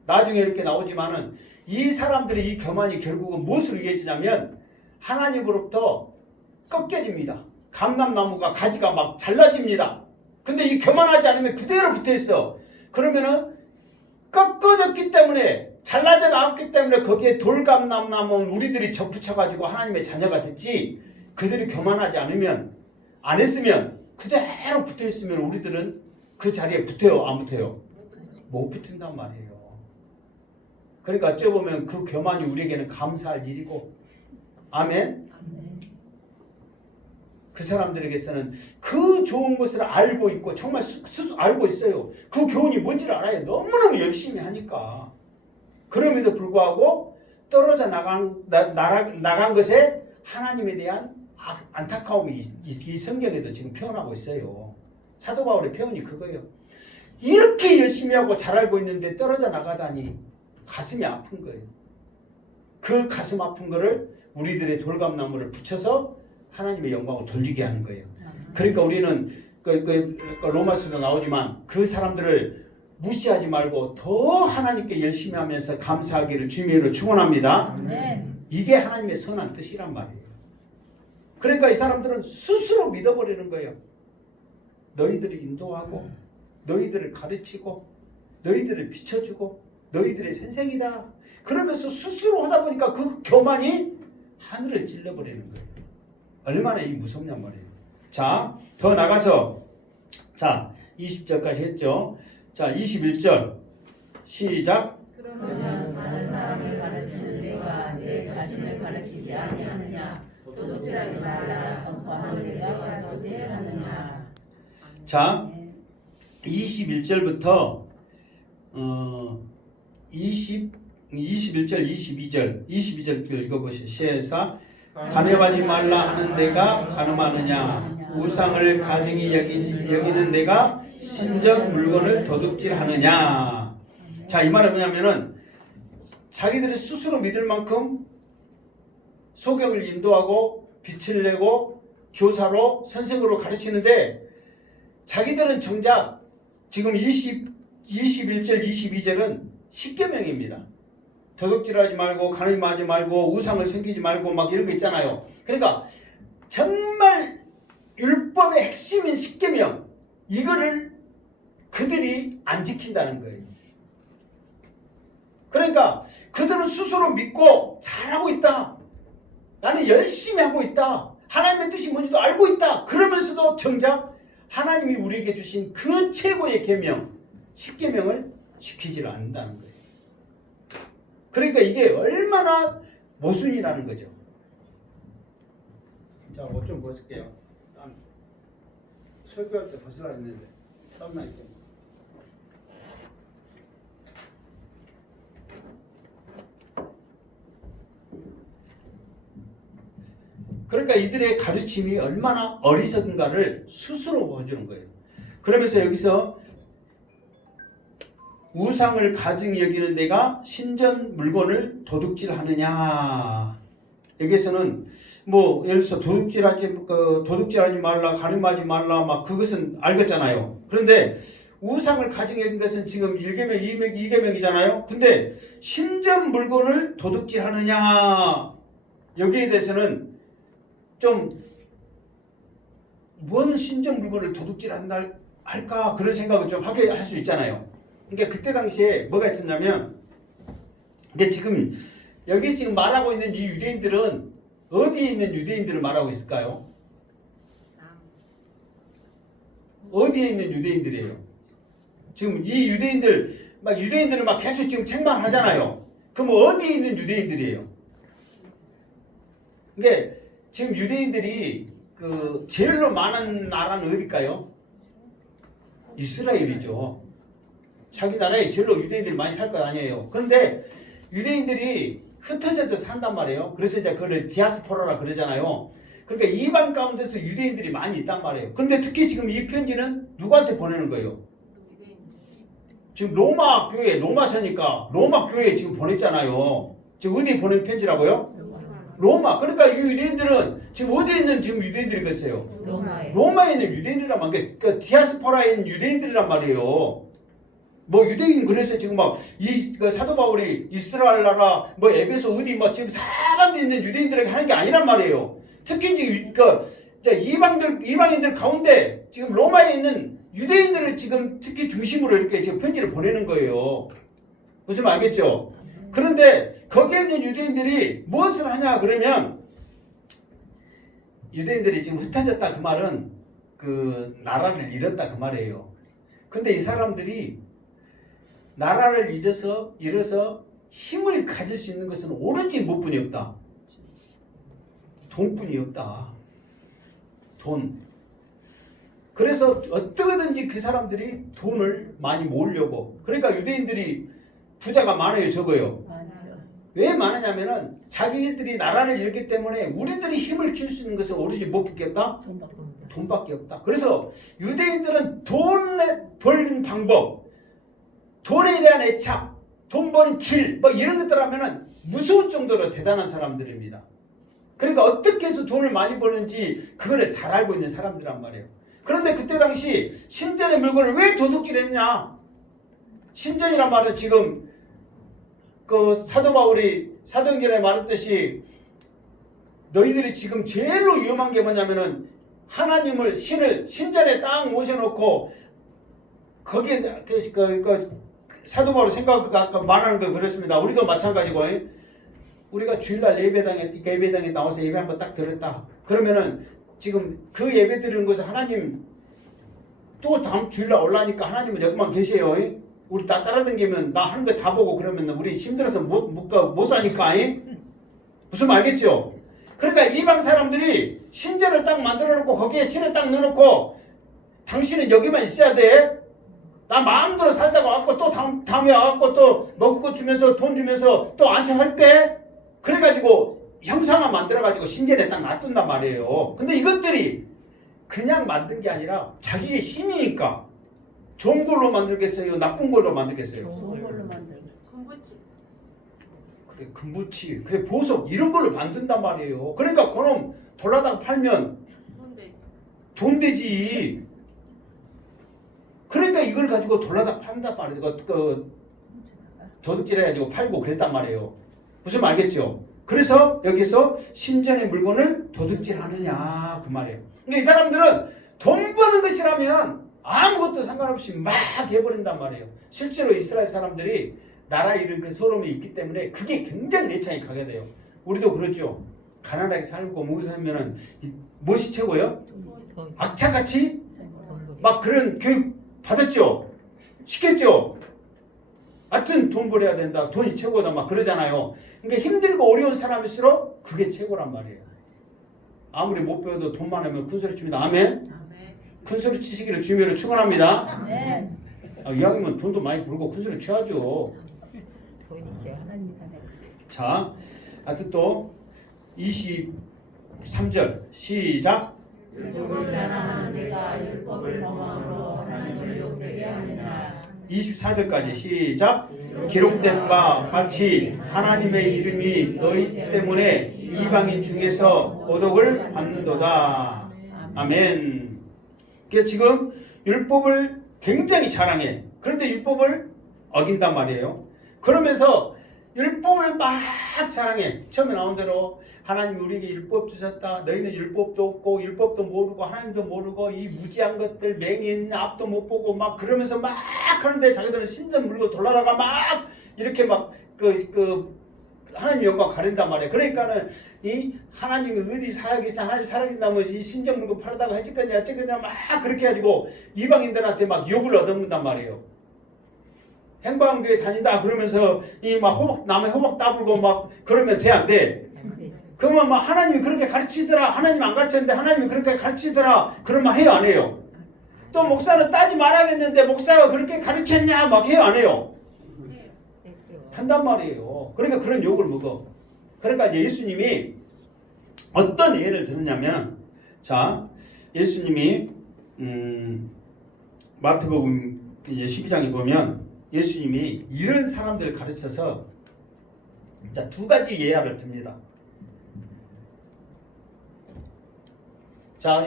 나중에 이렇게 나오지만은 이 사람들의 이 교만이 결국은 무엇으로 이어지냐면 하나님으로부터 꺾여집니다. 감람나무가 가지가 막 잘라집니다. 근데 이 교만하지 않으면 그대로 붙어있어. 그러면은 꺾어졌기 때문에 잘라져 나왔기 때문에 거기에 돌감람나무는 우리들이 접붙여가지고 하나님의 자녀가 됐지. 그들이 교만하지 않으면 안 했으면 그대로 붙어있으면 우리들은 그 자리에 붙어요? 안 붙어요? 못 붙은단 말이에요. 그러니까 어찌 보면 그 교만이 우리에게는 감사할 일이고 아멘? 그 사람들에게서는 그 좋은 것을 알고 있고 정말 스스로 알고 있어요. 그 교훈이 뭔지를 알아요. 너무너무 열심히 하니까. 그럼에도 불구하고 떨어져 나간 것에 하나님에 대한 안타까움이 이 성경에도 지금 표현하고 있어요. 사도 바울의 표현이 그거예요. 이렇게 열심히 하고 잘 알고 있는데 떨어져 나가다니 가슴이 아픈 거예요. 그 가슴 아픈 거를 우리들의 돌감나무를 붙여서 하나님의 영광을 돌리게 하는 거예요. 그러니까 우리는 로마서도 나오지만 그 사람들을 무시하지 말고 더 하나님께 열심히 하면서 감사하기를 주님의 이름으로 축원합니다. 이게 하나님의 선한 뜻이란 말이에요. 그러니까 이 사람들은 스스로 믿어버리는 거예요. 너희들을 인도하고 너희들을 가르치고 너희들을 비춰주고 너희들의 선생이다. 그러면서 스스로 하다 보니까 그 교만이 하늘을 찔러버리는 거예요. 얼마나 이 무섭냔 말이에요. 자, 더 나가서 자 20절까지 했죠. 자 21절 시작. 그러면 다른 사람을 가르치는 내가 내 자신을 가르치지 아니하느냐? 도둑질하지 말라 선포하는 내가 도둑질하느냐? 자 21절부터 21절 22절 읽어보시죠. 시작. 간음하지 말라 하는 내가 간음하느냐? 우상을 가증히 여기는 내가 신적 물건을 도둑질하느냐? 자, 이 말은 뭐냐면은 자기들이 스스로 믿을 만큼 소경을 인도하고 빛을 내고 교사로 선생으로 가르치는데 자기들은 정작 지금 21절 22절은 십계명입니다. 도둑질하지 말고 간음하지 말고 우상을 섬기지 말고 막 이런 거 있잖아요. 그러니까 정말 율법의 핵심인 십계명 이거를 그들이 안 지킨다는 거예요. 그러니까 그들은 스스로 믿고 잘하고 있다. 나는 열심히 하고 있다. 하나님의 뜻이 뭔지도 알고 있다. 그러면서도 정작 하나님이 우리에게 주신 그 최고의 계명 십계명을 지키지를 않는다는 거예요. 그러니까 이게 얼마나 모순이라는 거죠. 자, 옷 좀 벗을게요. 설교할 때 벗으라 했는데 땀나 있게. 그러니까 이들의 가르침이 얼마나 어리석은가를 스스로 보여주는 거예요. 그러면서 여기서 우상을 가증히 여기는 데가 신전 물건을 도둑질하느냐. 여기에서는 뭐 예를 들어서 도둑질하지 말라, 간음하지 말라, 막 그것은 알겠잖아요. 그런데 우상을 가증히 여긴 것은 지금 1계명, 2계명이잖아요. 근데 신전 물건을 도둑질하느냐, 여기에 대해서는 좀 뭔 신전 물건을 도둑질한다 할까 그런 생각을 좀 하게 할 수 있잖아요. 그러니까 그때 당시에 뭐가 있었냐면, 이게 지금 여기 지금 말하고 있는 이 유대인들은 어디에 있는 유대인들을 말하고 있을까요? 어디에 있는 유대인들이에요? 지금 이 유대인들을 막 계속 지금 책만 하잖아요. 그럼 어디에 있는 유대인들이에요? 이게 지금 유대인들이 그 제일로 많은 나라는 어딜까요? 이스라엘이죠. 자기 나라에 제일로 유대인들이 많이 살 것 아니에요. 그런데 유대인들이 흩어져서 산단 말이에요. 그래서 이제 그걸 디아스포라라 그러잖아요. 그러니까 이방 가운데서 유대인들이 많이 있단 말이에요. 그런데 특히 지금 이 편지는 누구한테 보내는 거예요? 지금 로마 교회, 로마서니까 로마 교회에 지금 보냈잖아요. 지금 어디에 보낸 편지라고요? 로마. 그러니까 이 유대인들은 지금 어디에 있는 지금 유대인들이겠어요? 로마에 있는 유대인이란 말이에요. 그 디아스포라에 있는 유대인들이란 말이에요. 뭐 유대인 그래서 지금 막 그 사도 바울이 이스라엘 나라 뭐 에베소 어디 막 지금 사방에 있는 유대인들에게 하는 게 아니란 말이에요. 특히 이제 이방인들 가운데 지금 로마에 있는 유대인들을 지금 특히 중심으로 이렇게 지금 편지를 보내는 거예요. 무슨 말 알겠죠? 그런데 거기에 있는 유대인들이 무엇을 하냐 그러면, 유대인들이 지금 흩어졌다 그 말은 그 나라를 잃었다 그 말이에요. 근데 이 사람들이 나라를 잃어서 힘을 가질 수 있는 것은 오로지 뭐뿐이 없다. 돈뿐이 없다. 돈. 그래서 어떻게든지 그 사람들이 돈을 많이 모으려고. 그러니까 유대인들이 부자가 많아요, 적어요? 왜 많으냐면은 자기들이 나라를 잃기 때문에 우리들이 힘을 키울 수 있는 것은 오로지 뭐밖에 없다? 돈밖에 없다. 그래서 유대인들은 돈을 벌는 방법, 돈에 대한 애착, 돈 버는 길, 뭐 이런 것들 하면은 무서울 정도로 대단한 사람들입니다. 그러니까 어떻게 해서 돈을 많이 버는지 그거를 잘 알고 있는 사람들란 말이에요. 그런데 그때 당시 신전의 물건을 왜 도둑질했냐? 신전이란 말은 지금 그 사도 바울이 사도행전에 말했듯이 너희들이 지금 제일로 위험한 게 뭐냐면은 하나님을 신전에 딱 모셔놓고 거기에 사도 바울이 아까 말하는 거 그렇습니다. 우리도 마찬가지고 우리가 주일날 예배당에 나와서 예배 한번 딱 들었다. 그러면은 지금 그 예배 드리는 것을 하나님 또 다음 주일날 올라니까 하나님은 여기만 계세요. 우리 다 따라다니면 나 하는 거 다 보고 그러면 우리 힘들어서 못 사니까. 무슨 말 알겠죠? 그러니까 이방 사람들이 신전을 딱 만들어 놓고 거기에 신을 딱 넣어놓고 당신은 여기만 있어야 돼. 나 마음대로 살다가 와갖고 또 다음에 와갖고 또 먹고 주면서 돈 주면서 또 안착할게. 그래가지고 형상화 만들어가지고 신전에 딱 놔둔단 말이에요. 근데 이것들이 그냥 만든 게 아니라 자기의 힘이니까 좋은 걸로 만들겠어요? 나쁜 걸로 만들겠어요? 좋은 걸로 만들고. 그래, 금부치, 그래, 보석 이런 걸로 만든단 말이에요. 그러니까 그놈 돌라당 팔면 돈 되지. 그러니까 이걸 가지고 돌라당 판단 말이에요. 도둑질해가지고 팔고 그랬단 말이에요. 무슨 말 알겠죠? 그래서 여기서 신전의 물건을 도둑질하느냐 그 말이에요. 그러니까 이 사람들은 돈 버는 것이라면 아무것도 상관없이 막 해버린단 말이에요. 실제로 이스라엘 사람들이 나라 잃은 그 서러움이 있기 때문에 그게 굉장히 애착이 가게 돼요. 우리도 그렇죠. 가난하게 살고 먹고 살면은 무엇이 최고예요? 악착같이 막 그런 교육 받았죠. 시켰죠. 하여튼 돈 벌어야 된다. 돈이 최고다 막 그러잖아요. 그러니까 힘들고 어려운 사람일수록 그게 최고란 말이에요. 아무리 못 배워도 돈 많으면 큰소리 칩니다. 아멘. 큰소리 치시기를 주님으로 축원합니다. 이왕이면 돈도 많이 벌고 큰소리 쳐야죠. 자, 하여튼 또 23절 시작. 율법을 자랑하는 내가 율법을 범함으로 하나님을 욕되게 하느냐. 24절까지 시작. 기록된 바 같이 하나님의 이름이 너희 때문에 이방인 중에서 모독을 받는도다. 아멘. 그러니까 지금 율법을 굉장히 자랑해. 그런데 율법을 어긴단 말이에요. 그러면서 율법을 막 자랑해. 처음에 나온 대로 하나님이 우리에게 율법 주셨다. 너희는 율법도 없고 율법도 모르고 하나님도 모르고 이 무지한 것들 맹인 앞도 못 보고 막 그러면서 막 하는데 자기들은 신전 물고 돌아다가 막 이렇게 막 하나님 영광 가린단 말이에요. 그러니까는 이 하나님이 어디 살아계시나 하나님 살아계신다면 이 신전 물고 팔아다가 해줄 거냐 어쩔 거냐 막 그렇게 해가지고 이방인들한테 막 욕을 얻어먹는단 말이에요. 행방교회 다닌다 그러면서 이 막 호박 남의 호박 따불고 막 그러면 돼 안 돼? 그러면 막 하나님이 그렇게 가르치더라. 하나님 안 가르쳤는데 하나님이 그렇게 가르치더라. 그런 말 해요 안 해요? 또 목사는 따지 말아야겠는데 목사가 그렇게 가르쳤냐 막 해요 안 해요? 한단 말이에요. 그러니까 그런 욕을 먹어. 그러니까 예수님이 어떤 예를 들었냐면 자 예수님이 마태복음 이제 12장에 보면 예수님이 이런 사람들을 가르쳐서 자, 두 가지 예화를 듭니다. 자,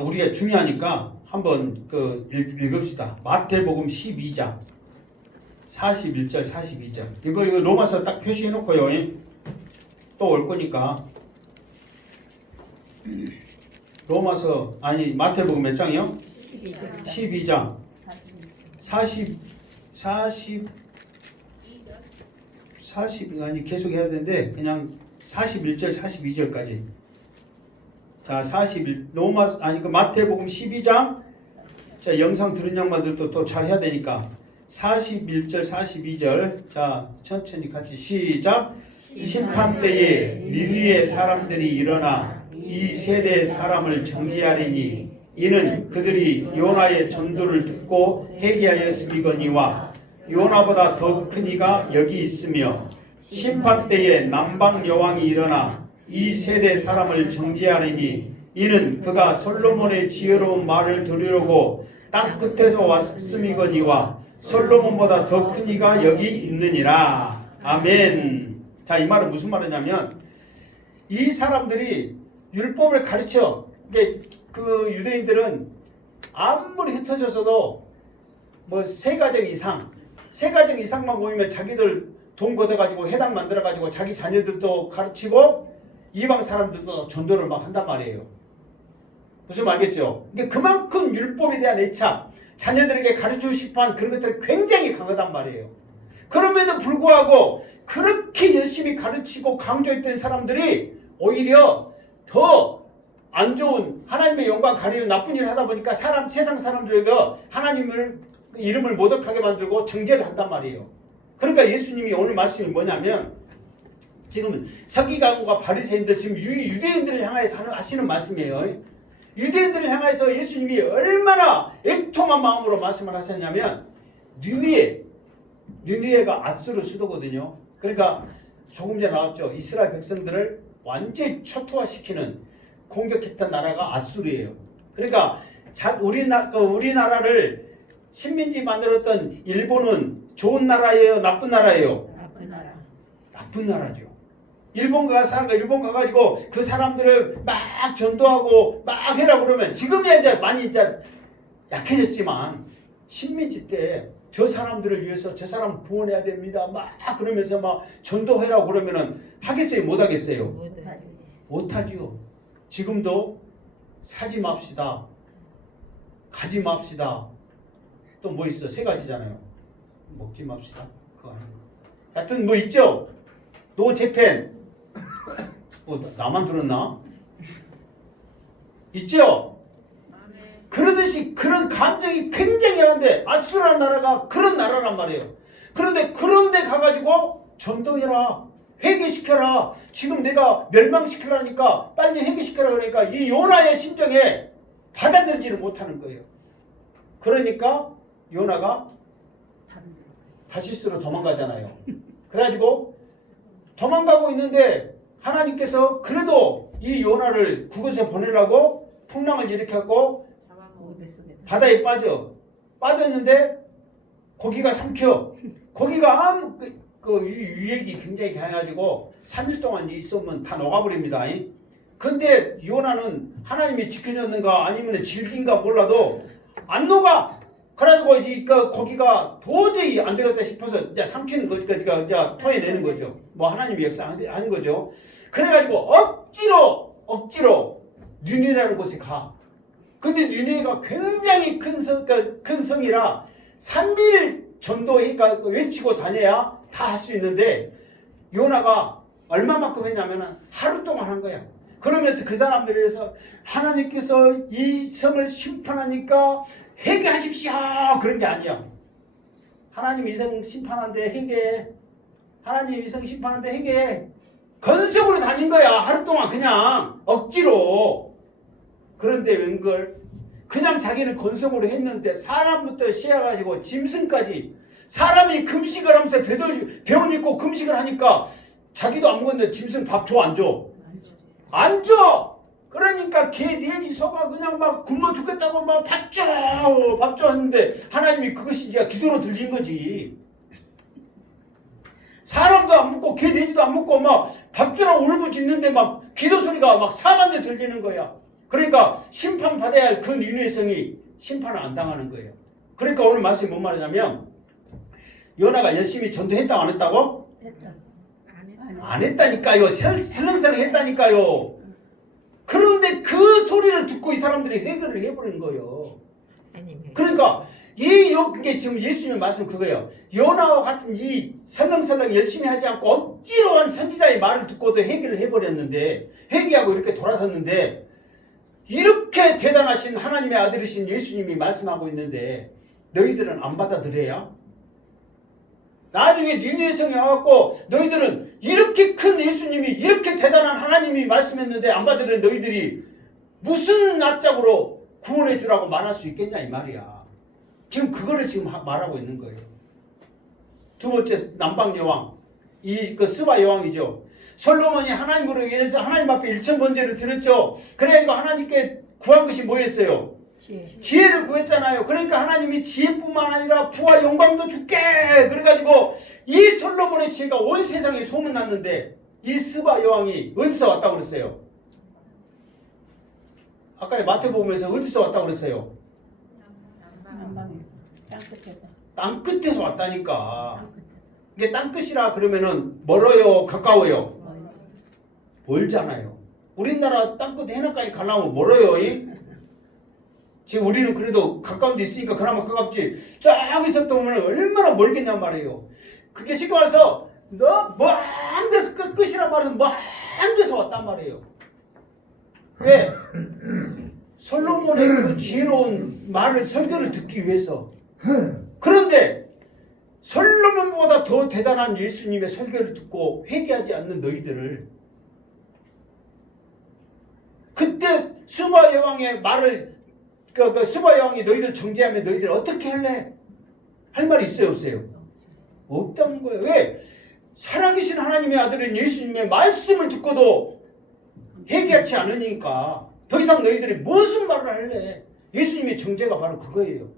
우리가 중요하니까 한번 읽읍시다. 마태복음 12장 41절 42절 이거 로마서 딱 표시해 놓고요. 또 올 거니까 로마서 아니 마태복음 몇 장이요? 12장 40 아니 계속 해야 되는데 그냥 41절 42절까지 자 41 로마서 아니 마태복음 12장 자 영상 들은 양반들도 또 잘 해야 되니까 41절 42절 자 천천히 같이 시작. 심판때에 니느웨 사람들이 일어나 이 세대 사람을 정죄하리니 이는 그들이 요나의 전도를 듣고 회개하였음이거니와 요나보다 더 큰 이가 여기 있으며 심판때에 남방 여왕이 일어나 이 세대 사람을 정죄하리니 이는 그가 솔로몬의 지혜로운 말을 들으려고 땅 끝에서 왔음이거니와 솔로몬보다 더 큰 이가 여기 있느니라. 아멘. 자, 이 말은 무슨 말이냐면 이 사람들이 율법을 가르쳐. 그 유대인들은 아무리 흩어져서도 뭐 세 가정 이상만 모이면 자기들 돈 걷어가지고 회당 만들어가지고 자기 자녀들도 가르치고 이방 사람들도 전도를 막 한단 말이에요. 무슨 말겠죠? 이게 그만큼 율법에 대한 애착, 자녀들에게 가르치고 싶어한 그런 것들이 굉장히 강하단 말이에요. 그럼에도 불구하고 그렇게 열심히 가르치고 강조했던 사람들이 오히려 더 안 좋은 하나님의 영광 가리는 나쁜 일을 하다 보니까 세상 사람들에게 하나님을 이름을 모독하게 만들고 정죄를 한단 말이에요. 그러니까 예수님이 오늘 말씀이 뭐냐면 지금 서기관과 바리새인들 지금 유대인들을 향해서 하시는 말씀이에요. 유대인들을 향해서 예수님이 얼마나 애통한 마음으로 말씀을 하셨냐면 니느웨가 아수르 수도거든요. 그러니까 조금 전에 나왔죠. 이스라엘 백성들을 완전히 초토화시키는 공격했던 나라가 아수르예요. 그러니까 우리나라를 식민지 만들었던 일본은 좋은 나라예요? 나쁜 나라예요? 나쁜 나라죠. 일본 가가지고 그 사람들을 막 전도하고 막 해라 그러면 지금이야 이제 많이 이제 약해졌지만 식민지 때 저 사람들을 위해서 저 사람 구원해야 됩니다. 막 그러면서 막 전도해라 그러면은 하겠어요? 못 하겠어요? 못하지요. 지금도 사지 맙시다. 가지 맙시다. 또 뭐 있어? 세 가지잖아요. 먹지 맙시다. 그거 하는 거. 하여튼 뭐 있죠? 노 재팬. 나만 들었나? 있죠? 그러듯이 그런 감정이 굉장히 강한데 아수라는 나라가 그런 나라란 말이에요. 그런데 그런데 가가지고 전도해라. 회개시켜라. 지금 내가 멸망시키라니까 빨리 회개시켜라 그러니까 이 요나의 심정에 받아들이지를 못하는 거예요. 그러니까 요나가 다시스로 도망가잖아요. 그래가지고 도망가고 있는데 하나님께서 그래도 이 요나를 그곳에 보내려고 풍랑을 일으켰고 바다에 빠졌는데 고기가 삼켜. 고기가 아무 그 유액이 굉장히 강해가지고 3일 동안 있으면 다 녹아버립니다. 근데 요나는 하나님이 지켜줬는가 아니면 질긴가 몰라도 안 녹아. 그래가지고 그 고기가 도저히 안 되겠다 싶어서 이제 삼키는 거니까 이제 토해내는 거죠. 뭐 하나님이 역사하는 거죠. 그래가지고 억지로 니느웨라는 곳에 가. 근데 니느웨가 굉장히 큰 성이라 3일 전도니까 외치고 다녀야 다 할 수 있는데 요나가 얼마만큼 했냐면 하루 동안 한 거야. 그러면서 그 사람들에서 하나님께서 이 성을 심판하니까 회개하십시오 그런 게 아니야. 하나님 이 성 심판한데 회개해. 하나님 이 성 심판한데 회개해. 건성으로 다닌 거야. 하루 동안 그냥 억지로. 그런데 웬걸 그냥 자기는 건성으로 했는데 사람부터 시작해가지고 짐승까지 사람이 금식을 하면서 배옷 입고 금식을 하니까 자기도 안 먹었는데 짐승 밥 줘 안 줘? 안 줘! 그러니까 개, 돼지, 소가 그냥 막 굶어 죽겠다고 막 밥 줘 하는데 하나님이 그것이 이제 기도로 들린 거지. 사람도 안 먹고 개, 돼지도 안 먹고 막 밥 주라고 울부짖는데 막 기도 소리가 막 사만대 들리는 거야. 그러니까 심판받아야 할 그 니느웨 성이 심판을 안 당하는 거예요. 그러니까 오늘 말씀이 뭔 말이냐면 요나가 열심히 전도했다고 안 했다고? 안 했다니까요. 설렁설렁 했다니까요. 그런데 그 소리를 듣고 이 사람들이 회개를 해버린 거예요. 그러니까 이게 지금 예수님 말씀 그거예요. 요나와 같은 이 설렁설렁 열심히 하지 않고 억지로 한 선지자의 말을 듣고도 회개를 해버렸는데 회개하고 이렇게 돌아섰는데 이렇게 대단하신 하나님의 아들이신 예수님이 말씀하고 있는데 너희들은 안 받아들여야? 나중에 니느웨 성에 와갖고 너희들은 이렇게 큰 예수님이 이렇게 대단한 하나님이 말씀했는데 안 받아들인 너희들이 무슨 낯짝으로 구원해 주라고 말할 수 있겠냐 이 말이야. 지금 그거를 지금 말하고 있는 거예요. 두 번째 남방 여왕 그 스바 여왕이죠. 솔로몬이 하나님으로 인해서 하나님 앞에 일천번제를 드렸죠. 그래가지고 하나님께 구한 것이 뭐였어요? 지혜를 구했잖아요. 그러니까 하나님이 지혜뿐만 아니라 부와 영광도 줄게. 그래가지고 이 솔로몬의 지혜가 온 세상에 소문났는데 이 스바 여왕이 어디서 왔다고 그랬어요? 아까 마태복음에서 어디서 왔다고 그랬어요? 땅끝에서 왔다니까. 이게 땅끝이라 그러면은 멀어요? 가까워요? 멀잖아요. 우리나라 땅끝 해안까지 가려면 멀어요. 지금 우리는 그래도 가까운 데 있으니까 그나마 가깝지. 저기서부터 보면 얼마나 멀겠냔 말이에요. 그게 쉽게 말해서 너 먼 데서 끝이란 말은 먼 데서 왔단 말이에요. 왜? 솔로몬의 그 지혜로운 말을 설교를 듣기 위해서. 그런데 솔로몬보다 더 대단한 예수님의 설교를 듣고 회개하지 않는 너희들을 그때 스바 여왕의 말을 그 스바 여왕이 너희들 정죄하면 너희들 어떻게 할래? 할 말이 있어요 없어요? 없다는 거예요. 왜? 살아계신 하나님의 아들인 예수님의 말씀을 듣고도 회개하지 않으니까 더 이상 너희들이 무슨 말을 할래? 예수님의 정죄가 바로 그거예요.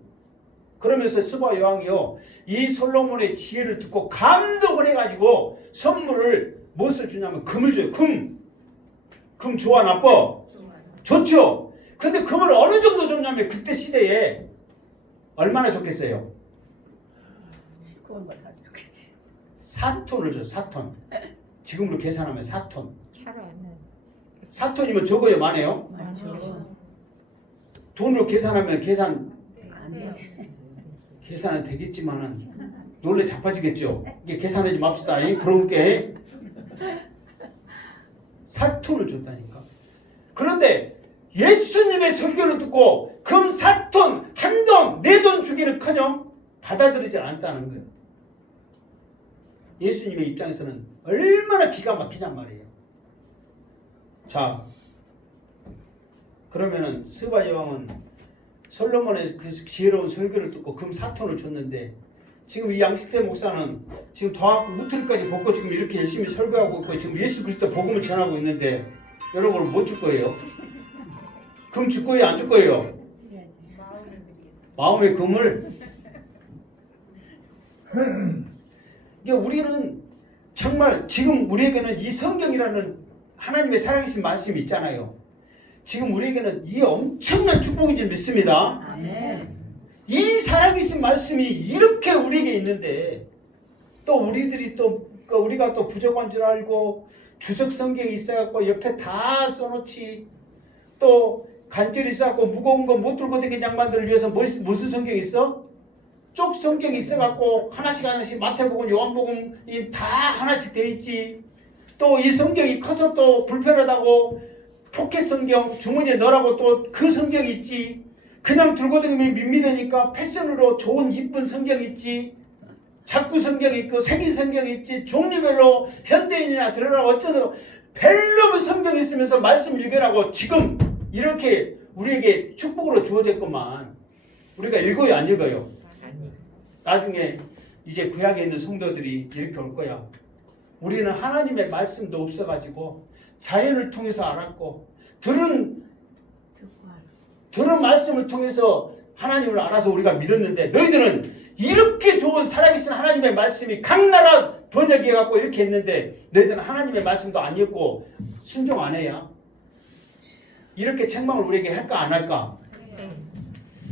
그러면서 스바 여왕이요 이 솔로몬의 지혜를 듣고 감동을 해가지고 선물을 무엇을 주냐면 금을 줘요. 금 좋아 나빠? 좋죠. 근데 금을 어느 정도 줬냐면 그때 시대에 얼마나 줬겠어요? 4톤을 줘. 4톤. 지금으로 계산하면 4톤. 4톤이면 적어요 많아요? 돈으로 계산하면 계산은 되겠지만은 놀래 자빠지겠죠. 이게 계산하지 맙시다. 부러울게. 4톤을 줬다니까. 그런데 예수님의 설교를 듣고 금 4톤, 한 돈, 4돈 주기는커녕 받아들이지 않았다는 거예요. 예수님의 입장에서는 얼마나 기가 막히냔 말이에요. 자, 그러면은 스바 여왕은 솔로몬의 그 지혜로운 설교를 듣고 금 4톤을 줬는데 지금 이 양시태 목사는 지금 우틀까지 벗고 지금 이렇게 열심히 설교하고 있고 지금 예수 그리스도 복음을 전하고 있는데 여러분 못 줄 거예요? 금 줄 거예요? 안 줄 거예요? 마음의 금을 이게 우리는 정말 지금 우리에게는 이 성경이라는 하나님의 살아계신 말씀이 있잖아요. 지금 우리에게는 이 엄청난 축복인 줄 믿습니다. 아멘. 이 살아계신 말씀이 이렇게 우리에게 있는데 또 우리들이 또 우리가 또 부족한 줄 알고 주석 성경이 있어갖고 옆에 다 써놓지, 또 간절히 쌓고 무거운 거 못 들고 다니는 양반들을 위해서 무슨 성경이 있어? 쪽 성경이 있어갖고 하나씩 마태복음, 요한복음 다 하나씩 돼 있지. 또 이 성경이 커서 또 불편하다고 포켓 성경 주머니에 넣으라고 또 그 성경이 있지. 그냥 들고 다니면 밋밋하니까 패션으로 좋은 이쁜 성경 있지. 작구 성경이 있고 색인 성경이 있지. 종류별로 현대인이나 들으라고 어쩌고 별로 성경이 있으면서 말씀 읽으라고 지금 이렇게 우리에게 축복으로 주어졌구만. 우리가 읽어요, 안 읽어요? 아니. 나중에 이제 구약에 있는 성도들이 이렇게 올 거야. 우리는 하나님의 말씀도 없어가지고 자연을 통해서 알았고 들은 말씀을 통해서 하나님을 알아서 우리가 믿었는데, 너희들은 이렇게 좋은 살아계신 하나님의 말씀이 각 나라 번역해갖고 이렇게 했는데 너희들은 하나님의 말씀도 안 읽고 순종 안 해야 이렇게 책망을 우리에게 할까 안 할까?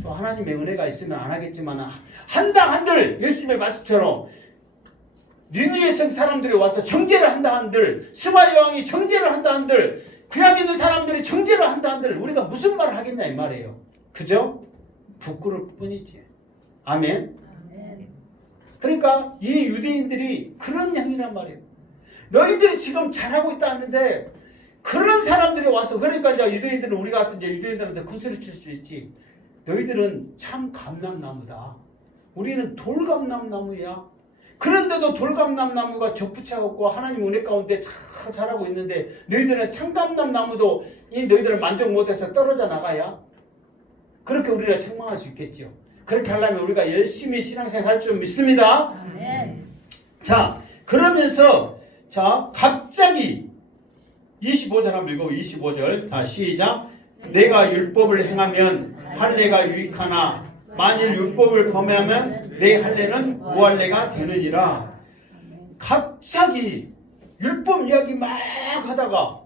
또 하나님의 은혜가 있으면 안 하겠지만 한다 한들 예수님의 말씀처럼 니느웨 성 사람들이 와서 정죄를 한다 한들, 스바야 왕이 정죄를 한다 한들, 구약에 있는 사람들이 정죄를 한다 한들 우리가 무슨 말을 하겠냐 이 말이에요. 그죠? 부끄러울 뿐이지. 아멘. 그러니까 이 유대인들이 그런 양이란 말이에요. 너희들이 지금 잘하고 있다 하는데 그런 사람들이 와서, 그러니까 이제 유대인들은 우리 같은 이제 유대인들한테 그 소리 칠 수 있지. 너희들은 참 감람나무다. 우리는 돌감람나무야. 그런데도 돌감람나무가 접붙여갖고 하나님 은혜 가운데 잘 자라고 있는데 너희들은 참감람나무도 너희들은 만족 못해서 떨어져 나가야. 그렇게 우리가 책망할 수 있겠죠. 그렇게 하려면 우리가 열심히 신앙생활 할 줄 믿습니다. 아멘. 자, 그러면서 자 갑자기 25절 한번 읽어. 25절 다 시작. 내가 율법을 행하면 할례가 유익하나 만일 율법을 범하면 내 할례는 무할례가 되느니라. 갑자기 율법 이야기 막 하다가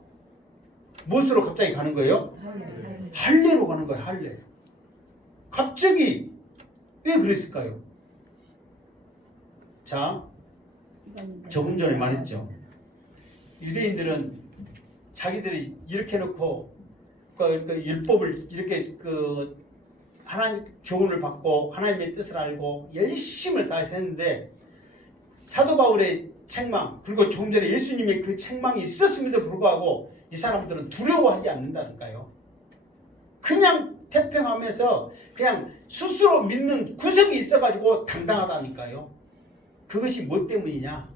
무엇으로 갑자기 가는 거예요? 할례로 가는 거예요. 할례. 갑자기 왜 그랬을까요? 자, 조금 전에 말했죠. 유대인들은 자기들이 이렇게 해놓고 그 율법을 이렇게 하나님 교훈을 받고 하나님의 뜻을 알고 열심을 다해서 했는데, 사도 바울의 책망 그리고 조금 전에 예수님의 그 책망이 있었음에도 불구하고 이 사람들은 두려워하지 않는다니까요. 그냥 태평하면서 그냥 스스로 믿는 구석이 있어가지고 당당하다니까요. 그것이 뭐 때문이냐?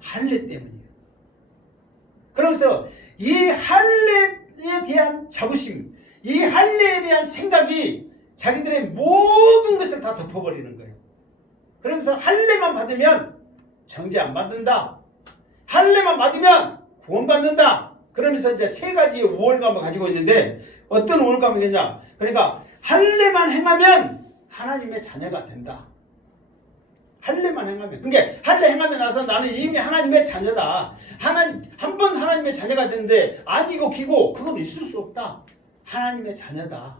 할례 때문이에요. 그러면서 이 할례에 대한 자부심, 이 할례에 대한 생각이 자기들의 모든 것을 다 덮어버리는 거예요. 그러면서 할례만 받으면 정죄 안 받는다. 할례만 받으면 구원받는다. 그러면서 이제 세 가지의 우월감을 가지고 있는데, 어떤 우월감이겠냐? 그러니까 할례만 행하면 하나님의 자녀가 된다. 할례만 행하면. 그러니까 할례 행하면 나서 나는 이미 하나님의 자녀다. 한 번 하나님의 자녀가 되는데 아니고 기고 그건 있을 수 없다. 하나님의 자녀다.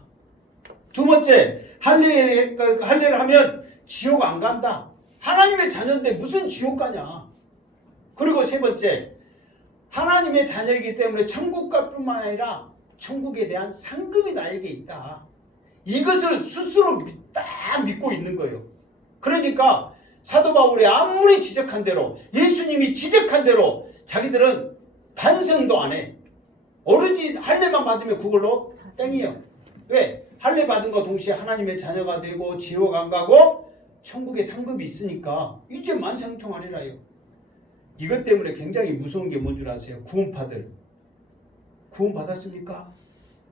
두 번째, 할례를 하면 지옥 안 간다. 하나님의 자녀인데 무슨 지옥 가냐. 그리고 세 번째, 하나님의 자녀이기 때문에 천국 갈 뿐만 아니라 천국에 대한 상급이 나에게 있다. 이것을 스스로 딱 믿고 있는 거예요. 그러니까 사도 바울이 아무리 지적한 대로, 예수님이 지적한 대로 자기들은 반성도 안 해. 오로지 할례만 받으면 그걸로 땡이에요. 왜? 할례 받은 거 동시에 하나님의 자녀가 되고 지옥 안 가고 천국에 상급이 있으니까 이제 만성통하리라요. 이것 때문에 굉장히 무서운 게 뭔 줄 아세요? 구원파들. 구원 받았습니까?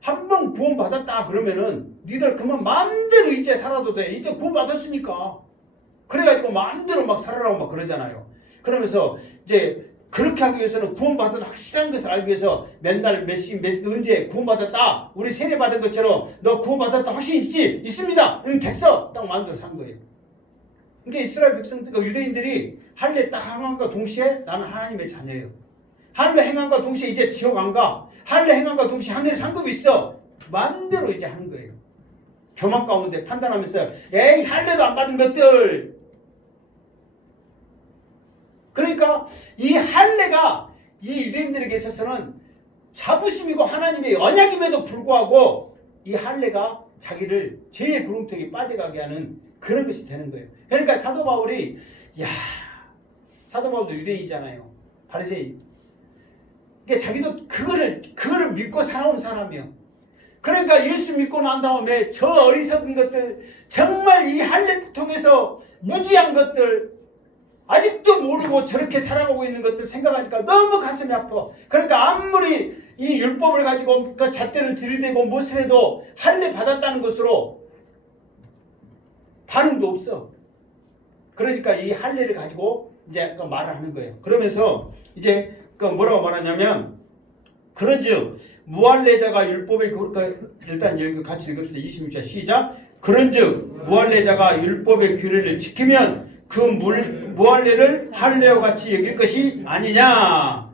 한 번 구원 받았다 그러면은 니들 그만 마음대로 이제 살아도 돼. 이제 구원 받았으니까. 그래가지고 마음대로 막 살아라고 막 그러잖아요. 그러면서 이제 그렇게 하기 위해서는 구원받은 확실한 것을 알기 위해서 맨날 언제 구원받았다. 우리 세례 받은 것처럼 너 구원받았다 확신 있지? 있습니다. 됐어. 딱 마음대로 산 거예요. 그러니까 이스라엘 백성들, 유대인들이 할례 딱 행함과 동시에 나는 하나님의 자녀예요. 할례 행함과 동시에 이제 지옥 안 가. 할례 행함과 동시에 하늘에 상급이 있어. 마음대로 이제 하는 거예요. 교만 가운데 판단하면서 에이 할례도 안 받은 것들. 그러니까 이 할례가 이 유대인들에게 있어서는 자부심이고 하나님의 언약임에도 불구하고 이 할례가 자기를 죄의 구렁텅이에 빠져가게 하는 그런 것이 되는 거예요. 그러니까 사도 바울이 사도 바울도 유대인이잖아요. 바리새인. 그러니까 자기도 그거를 믿고 살아온 사람이요. 그러니까 예수 믿고 난 다음에 저 어리석은 것들, 정말 이 할례를 통해서 무지한 것들, 아직도 모르고 저렇게 살아가고 있는 것들 생각하니까 너무 가슴이 아파. 그러니까 아무리 이 율법을 가지고 그 잣대를 들이대고 무엇을 해도 할례 받았다는 것으로 반응도 없어. 그러니까 이 할례를 가지고 이제 그 말을 하는 거예요. 그러면서 이제 그 뭐라고 말하냐면, 그런즉 무할례자가 율법의 일단 여기 같이 읽읍시다. 26절 시작. 그런즉 무할례자가 율법의 규례를 지키면 그 무할례를 할례와 같이 여길 것이 아니냐.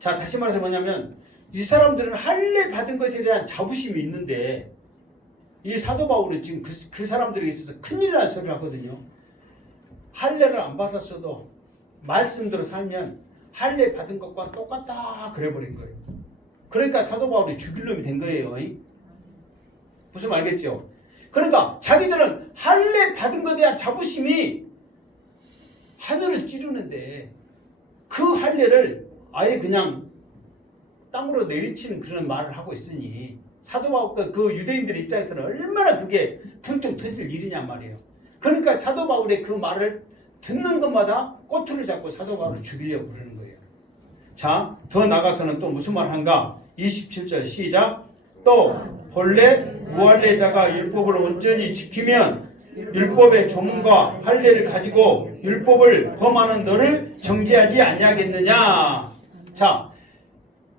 자, 다시 말해서 뭐냐면 이 사람들은 할례 받은 것에 대한 자부심이 있는데 이 사도 바울은 지금 그 사람들에게 있어서 큰일 날 소리를 하거든요. 할례를 안 받았어도 말씀대로 살면 할례 받은 것과 똑같다 그래버린 거예요. 그러니까 사도 바울이 죽일 놈이 된 거예요. 무슨 말 알겠죠? 그러니까 자기들은 할례 받은 것에 대한 자부심이 하늘을 찌르는데 그 할례를 아예 그냥 땅으로 내리치는 그런 말을 하고 있으니 사도 바울과 그 유대인들 입장에서는 얼마나 그게 분통 터질 일이냔 말이에요. 그러니까 사도 바울의 그 말을 듣는 것마다 꼬투리를 잡고 사도 바울을 죽이려고 그러는 거예요. 자, 더 나가서는 또 무슨 말 한가? 27절 시작. 또 본래 무할례자가 율법을 온전히 지키면 율법의 조문과 할례를 가지고 율법을 범하는 너를 정죄하지 아니하겠느냐. 자,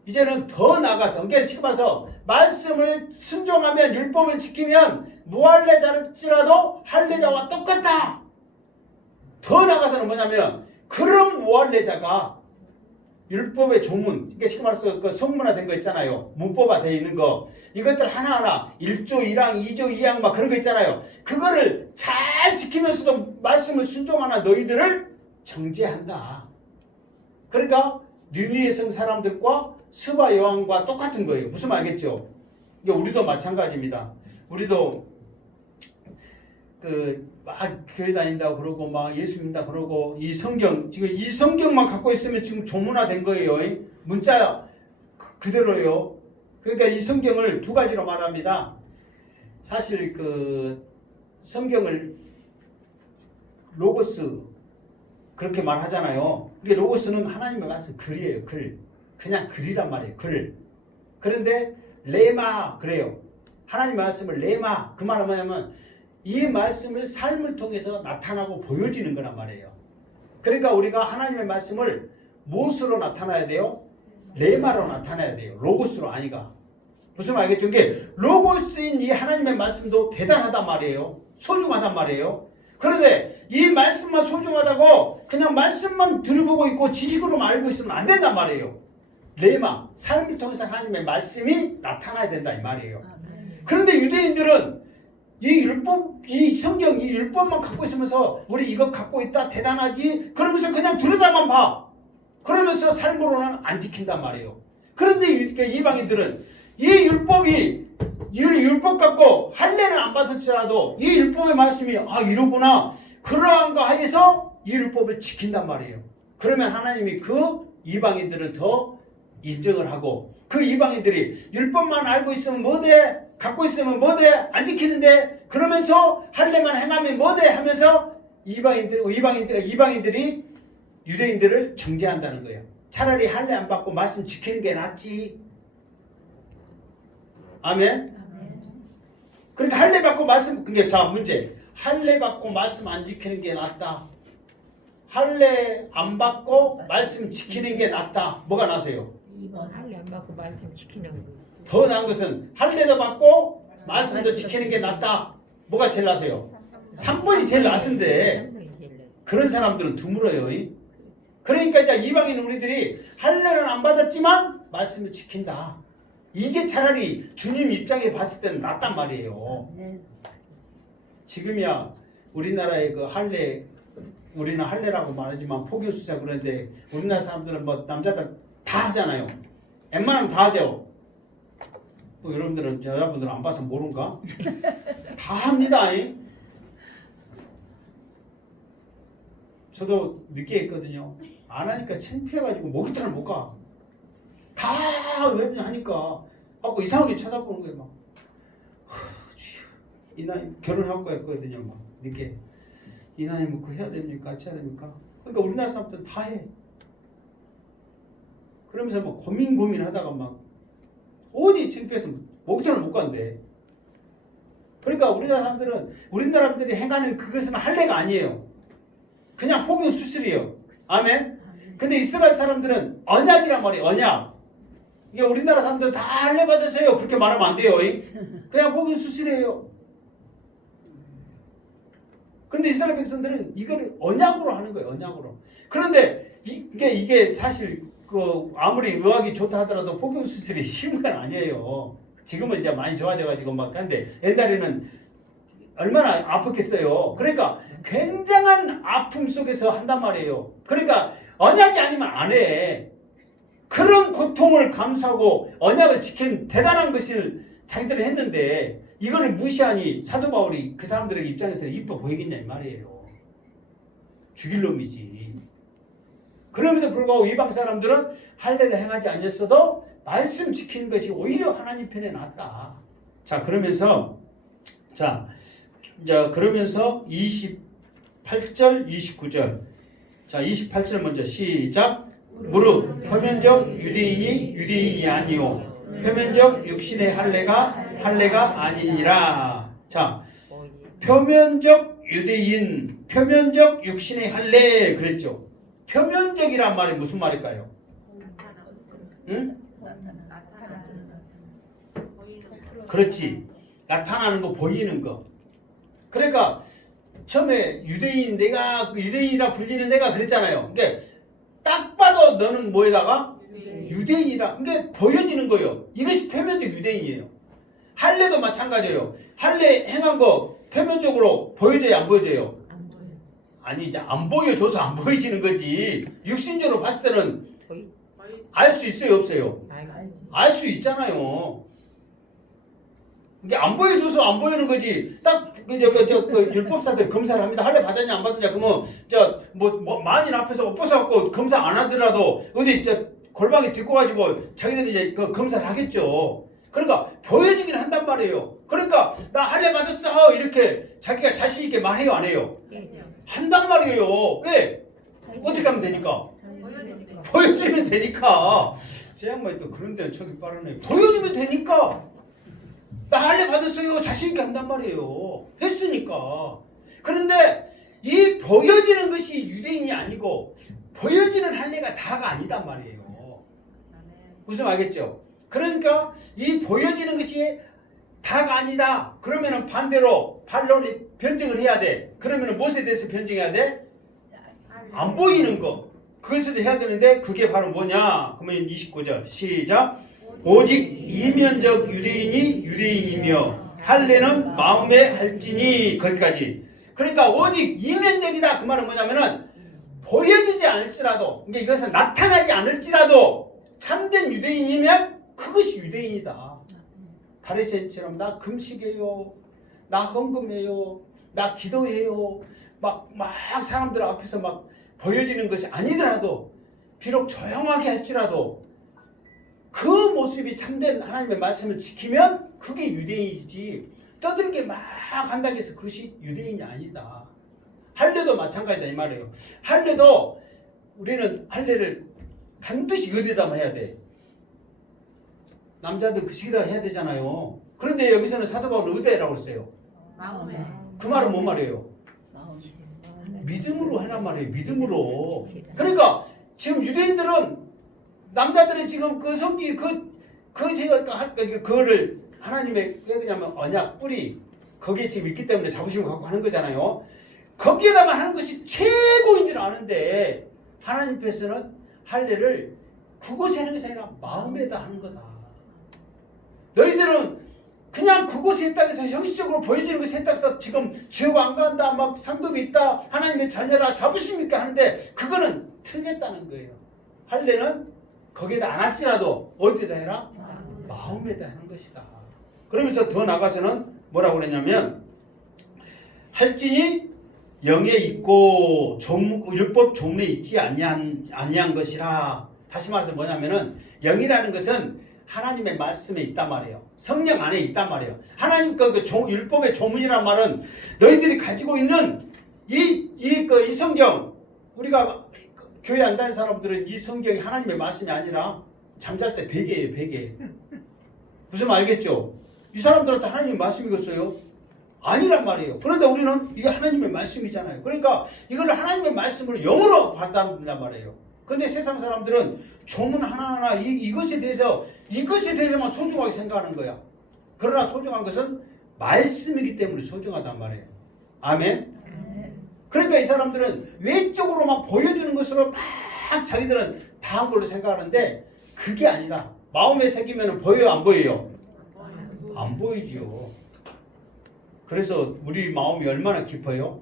이제는 더 나가서, 그러니까 지금 와서 말씀을 순종하면 율법을 지키면 무할례자일지라도 할례자와 똑같다. 더 나가서는 뭐냐면 그런 무할례자가 율법의 조문, 그러니까 쉽게 말해서 그 성문화된 거 있잖아요. 문법화 되어 있는 거. 이것들 하나하나 1조 1항, 2조 2항 막 그런 거 있잖아요. 그거를 잘 지키면서도 말씀을 순종하는 너희들을 정죄한다. 그러니까 니느웨 성 사람들과 스바 여왕과 똑같은 거예요. 무슨 말 알겠죠? 이게 우리도 마찬가지입니다. 우리도 막 교회 다닌다고 그러고 막 예수 믿는다 그러고 이 성경, 지금 이 성경만 갖고 있으면 지금 조문화된 거예요. 문자 그대로요. 그러니까 이 성경을 두 가지로 말합니다. 사실 그 성경을 로고스 그렇게 말하잖아요. 이게 로고스는 하나님의 말씀 글이에요. 글. 그냥 글이란 말이에요. 글. 그런데 레마 그래요. 하나님의 말씀을 레마, 그 말은 뭐냐면 이 말씀을 삶을 통해서 나타나고 보여지는 거란 말이에요. 그러니까 우리가 하나님의 말씀을 무엇으로 나타나야 돼요? 레마로 나타나야 돼요. 로고스로 아니가. 무슨 말 알겠죠? 이게 로고스인 이 하나님의 말씀도 대단하단 말이에요. 소중하단 말이에요. 그런데 이 말씀만 소중하다고 그냥 말씀만 들어보고 있고 지식으로만 알고 있으면 안 된단 말이에요. 레마, 삶을 통해서 하나님의 말씀이 나타나야 된다 이 말이에요. 그런데 유대인들은 이 율법, 이 성경, 이 율법만 갖고 있으면서 우리 이거 갖고 있다 대단하지 그러면서 그냥 들여다만 봐. 그러면서 삶으로는 안 지킨단 말이에요. 그런데 이방인들은 이 율법 갖고 할례는 안 받을지라도 이 율법의 말씀이 이러구나 그러한가 해서 이 율법을 지킨단 말이에요. 그러면 하나님이 그 이방인들을 더 인정을 하고 그 이방인들이 율법만 알고 있으면 뭐돼? 갖고 있으면 뭐돼? 안 지키는데 그러면서 할례만 행하면 뭐돼? 하면서 이방인들이 유대인들을 정죄한다는 거예요. 차라리 할례 안 받고 말씀 지키는 게 낫지. 아멘. 그러니까 할례 받고 말씀, 그게 자 문제. 할례 받고 말씀 안 지키는 게 낫다. 할례 안 받고 말씀 지키는 게 낫다. 뭐가 나세요? 할례 안 받고 말씀 지키는 거. 더 나은 것은 할례도 받고 말씀도 지키는 게 낫다. 뭐가 제일 나세요? 3번이 제일 낫은데 그런 사람들은 드물어요. 그러니까 이제 이방인 우리들이 할례는 안 받았지만 말씀을 지킨다. 이게 차라리 주님 입장에 봤을 때는 낫단 말이에요. 지금이야 우리나라의 그 할례, 우리는 할례라고 말하지만 포교수자 그런데 우리나라 사람들은 뭐 남자들 다 하잖아요. 웬만하면 다 하죠. 뭐 여러분들은 여자분들은 안 봐서 모른가? 다 합니다. 저도 늦게 했거든요. 안 하니까 창피해가지고 모기터를 못 가. 다 왜 하니까 하고 이상하게 쳐다보는 거예요. 막 이 나이 결혼하고 했거든요. 막 늦게 이 나이 먹고 해야 됩니까? 같이 해야 됩니까? 그러니까 우리나라 사람들은 다 해. 그러면서 막 고민하다가 막 어디 창피해서 모기터를 못 간대. 그러니까 우리나라 사람들이 행하는 그것은 할례가 아니에요. 그냥 포교 수술이에요. 아멘. 근데 이스라엘 사람들은 언약이란 말이에요. 언약. 이게 우리나라 사람들 다 할례 받으세요. 그렇게 말하면 안 돼요. 그냥 포교 수술이에요. 그런데 이스라엘 백성들은 이거를 언약으로 하는 거예요. 언약으로. 그런데 이게 사실 그 아무리 의학이 좋다 하더라도 포교 수술이 쉬운 건 아니에요. 지금은 이제 많이 좋아져가지고 막 하는데 옛날에는 얼마나 아팠겠어요. 그러니까 굉장한 아픔 속에서 한단 말이에요. 그러니까 언약이 아니면 안 해. 그런 고통을 감수하고 언약을 지킨 대단한 것을 자기들이 했는데 이거를 무시하니 사도 바울이 그 사람들의 입장에서 이뻐 보이겠냐 이 말이에요. 죽일 놈이지. 그럼에도 불구하고 이방 사람들은 할례를 행하지 않았어도 말씀 지키는 것이 오히려 하나님 편에 낫다. 자 그러면서 그러면서 28절 29절 자 28절 먼저 시작. 무릇 표면적 유대인이 유대인이 아니요 표면적 육신의 할례가 아니니라. 자 표면적 유대인 표면적 육신의 할례 그랬죠. 표면적이란 말이 무슨 말일까요? 응? 그렇지. 나타나는 거 보이는 거. 그러니까 처음에 내가 유대인이라 불리는 내가 그랬잖아요. 그러니까 딱 봐도 너는 뭐에다가 유대인이라. 그게 보여지는 거예요. 이것이 표면적 유대인이에요. 할례도 마찬가지예요. 할례 행한 거 표면적으로 보여져요, 안 보여져요? 아니 이제 안 보여줘서 안 보여지는 거지. 육신적으로 봤을 때는 알 수 있어요, 없어요? 알 수 있잖아요. 이게 안 보여줘서 안 보이는 거지. 딱 율법사들 검사를 합니다. 할례 받았냐 안 받았냐 그러면 만인 앞에서 엎어서갖고 검사 안 하더라도 어디 골방에 딛고 가지고 자기들이 이제 그 검사를 하겠죠. 그러니까 보여지긴 한단 말이에요. 그러니까 나 할례 받았어 이렇게 자기가 자신 있게 말해요, 안 해요? 한단 말이에요. 왜? 어떻게 하면 되니까? 보여주면 되니까. 제 양반이 또 그런 데는 척이 빠르네. 보여주면 되니까. 나 할례 받았어요. 자신 있게 한단 말이에요. 했으니까. 그런데 이 보여지는 것이 유대인이 아니고 보여지는 할례가 다가 아니단 말이에요. 무슨 알겠죠? 그러니까 이 보여지는 것이 다가 아니다. 그러면은 반대로 반론이 변증을 해야 돼. 그러면은 무엇에 대해서 변증해야 돼? 안 보이는 거. 그것을 해야 되는데 그게 바로 뭐냐? 그러면 29절 시작. 오직 이면적 유대인이 유대인이며 할례는 마음에 할지니 거기까지. 그러니까 오직 이면적이다. 그 말은 뭐냐면은 보여지지 않을지라도 그러니까 이것은 나타나지 않을지라도 참된 유대인이면 그것이 유대인이다. 바리새인처럼 나 금식해요. 나 헌금해요. 나 기도해요. 막 사람들 앞에서 막 보여지는 것이 아니더라도 비록 조용하게 할지라도 그 모습이 참된 하나님의 말씀을 지키면 그게 유대인이지 떠들게 막 한다고 해서 그것이 유대인이 아니다. 할례도 마찬가지다 이 말이에요. 할례도 우리는 할례를 반드시 어디다 해야 돼. 남자들 그 시기다 해야 되잖아요. 그런데 여기서는 사도 바울은 어디라고 했어요? 마음에. 그 말은 뭔 말이에요? 믿음으로 해란 말이에요. 믿음으로. 그러니까 지금 유대인들은 남자들은 지금 그 성기 제가 그거를 하나님의 그냐면 언약 뿌리 거기에 지금 있기 때문에 자부심을 갖고 하는 거잖아요. 거기에다만 하는 것이 최고인 줄 아는데 하나님께서는 할례를 그곳에 하는 것이 아니라 마음에다 하는 거다. 너희들은 그냥 그곳에 있다고 해서 형식적으로 보여지는 것에 있다고 해서 지금 지옥 안 간다, 막 상급이 있다, 하나님의 자녀라, 자부심 있게 하는데 그거는 틀렸다는 거예요. 할례는 거기에다 안 할지라도 어디에다 해라? 마음에다 하는 것이다. 그러면서 더 나가서는 뭐라고 그랬냐면 할지니 영에 있고 율법 조문에 있지 아니한 것이라. 다시 말해서 뭐냐면은 영이라는 것은 하나님의 말씀에 있단 말이에요. 성령 안에 있단 말이에요. 하나님 율법의 조문이란 말은 너희들이 가지고 있는 이 성경, 우리가 교회 안 다니는 사람들은 이 성경이 하나님의 말씀이 아니라 잠잘 때 베개예요, 베개. 무슨 말 알겠죠? 이 사람들한테 하나님의 말씀이겠어요? 아니란 말이에요. 그런데 우리는 이게 하나님의 말씀이잖아요. 그러니까 이걸 하나님의 말씀을 영으로 받아들인단 말이에요. 근데 세상 사람들은 조문 하나하나 이것에 대해서만 소중하게 생각하는 거야. 그러나 소중한 것은 말씀이기 때문에 소중하단 말이에요. 아멘. 그러니까 이 사람들은 외적으로만 보여주는 것으로 막 자기들은 다 한 걸로 생각하는데 그게 아니라 마음에 새기면 보여요, 안 보여요? 안 보이죠. 그래서 우리 마음이 얼마나 깊어요?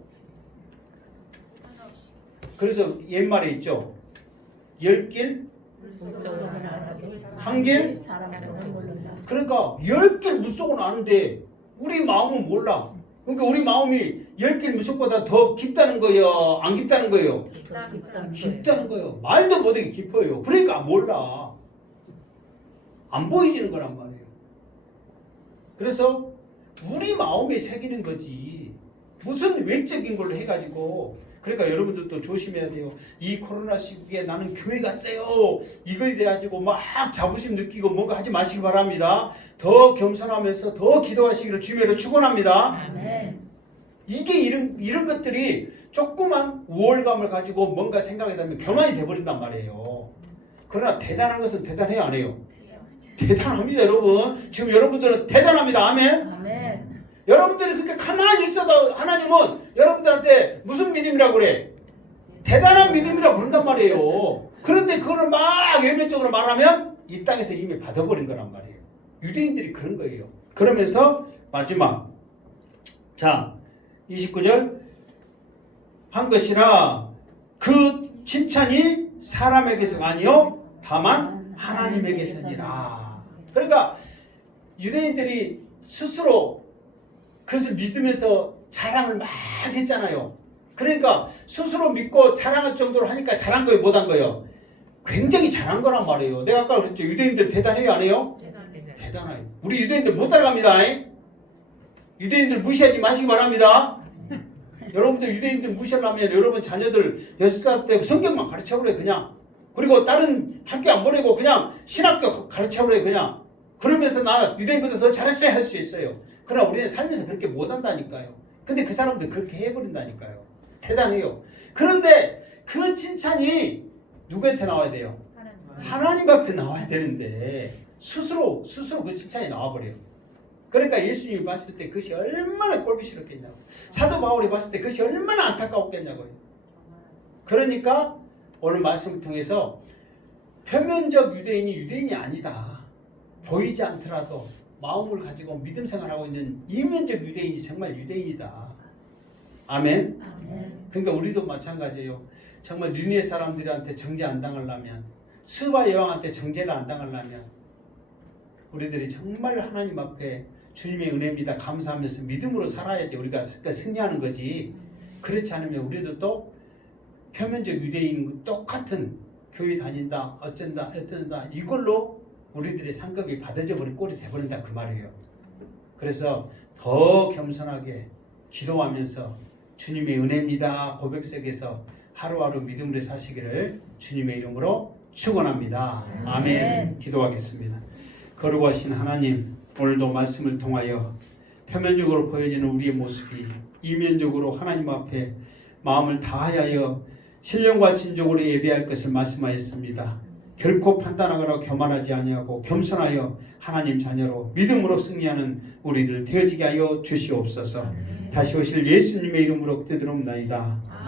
그래서 옛말에 있죠. 10길 한 길? 그러니까 10길 물속은 아는데 우리 마음은 몰라. 그러니까 우리 마음이 10길 물속보다 더 깊다는 거예요? 안 깊다는 거예요? 깊다는 거예요. 말도 못하게 깊어요. 그러니까 몰라. 안 보이지는 거란 말이에요. 그래서 우리 마음에 새기는 거지. 무슨 외적인 걸로 해가지고. 그러니까 여러분들도 조심해야 돼요. 이 코로나 시국에 나는 교회 갔어요. 이거에 대해 가지고 막 자부심 느끼고 뭔가 하지 마시기 바랍니다. 더 겸손하면서 더 기도하시기를 주님으로 축원합니다. 아멘. 이게 이런 것들이 조그만 우월감을 가지고 뭔가 생각이 되면 교만이 돼버린단 말이에요. 그러나 대단한 것은 대단해요, 안 해요? 대단합니다, 여러분. 지금 여러분들은 대단합니다. 아멘. 아멘. 여러분들이 그렇게 가만히 있어도 하나님은 여러분들한테 무슨 믿음이라고 그래? 대단한 믿음이라고 그런단 말이에요. 그런데 그거를 막 외면적으로 말하면 이 땅에서 이미 받아버린 거란 말이에요. 유대인들이 그런 거예요. 그러면서 마지막 자 29절 한 것이라 그 칭찬이 사람에게서가 아니요 다만 하나님에게서니라. 그러니까 유대인들이 스스로 그것을 믿으면서 자랑을 막 했잖아요. 그러니까 스스로 믿고 자랑할 정도로 하니까 잘한 거예요, 못한 거예요? 굉장히 잘한 거란 말이에요. 내가 아까 그랬죠. 유대인들 대단해요, 안 해요? 대단해요. 우리 유대인들 못 따라갑니다. 유대인들 무시하지 마시기 바랍니다. 여러분들 유대인들 무시하려면 여러분 자녀들 6살 때 성경만 가르쳐버려요, 그냥. 그리고 다른 학교 안 보내고 그냥 신학교 가르쳐버려요, 그냥. 그러면서 나 유대인보다 더 잘했어야 할 수 있어요. 그러나 우리는 살면서 그렇게 못한다니까요. 근데 그 사람들 그렇게 해버린다니까요. 대단해요. 그런데 그 칭찬이 누구한테 나와야 돼요? 하나님 앞에 나와야 되는데 스스로 그 칭찬이 나와버려요. 그러니까 예수님이 봤을 때 그것이 얼마나 꼴보기싫었겠냐고. 사도 바울이 봤을 때 그것이 얼마나 안타까웠겠냐고요. 그러니까 오늘 말씀을 통해서 표면적 유대인이 유대인이 아니다. 보이지 않더라도 마음을 가지고 믿음 생활하고 있는 이면적 유대인이 정말 유대인이다. 아멘. 그러니까 우리도 마찬가지예요. 정말 니느웨 사람들한테 정죄 안 당하려면, 스바 여왕한테 정죄를 안 당하려면 우리들이 정말 하나님 앞에 주님의 은혜입니다 감사하면서 믿음으로 살아야지 우리가 승리하는 거지. 그렇지 않으면 우리도 또 표면적 유대인 똑같은 교회 다닌다 어쩐다 이걸로 우리들의 상급이 받아져 버린 꼴이 돼버린다 그 말이에요. 그래서 더 겸손하게 기도하면서 주님의 은혜입니다 고백 속에서 하루하루 믿음으로 사시기를 주님의 이름으로 축원합니다. 아멘. 기도하겠습니다. 거룩하신 하나님, 오늘도 말씀을 통하여 표면적으로 보여지는 우리의 모습이 이면적으로 하나님 앞에 마음을 다하여 신령과 진정으로 예배할 것을 말씀하였습니다. 결코 판단하거나 교만하지 아니하고 겸손하여 하나님 자녀로 믿음으로 승리하는 우리들 되어지게 하여 주시옵소서. 다시 오실 예수님의 이름으로 기도드립나이다.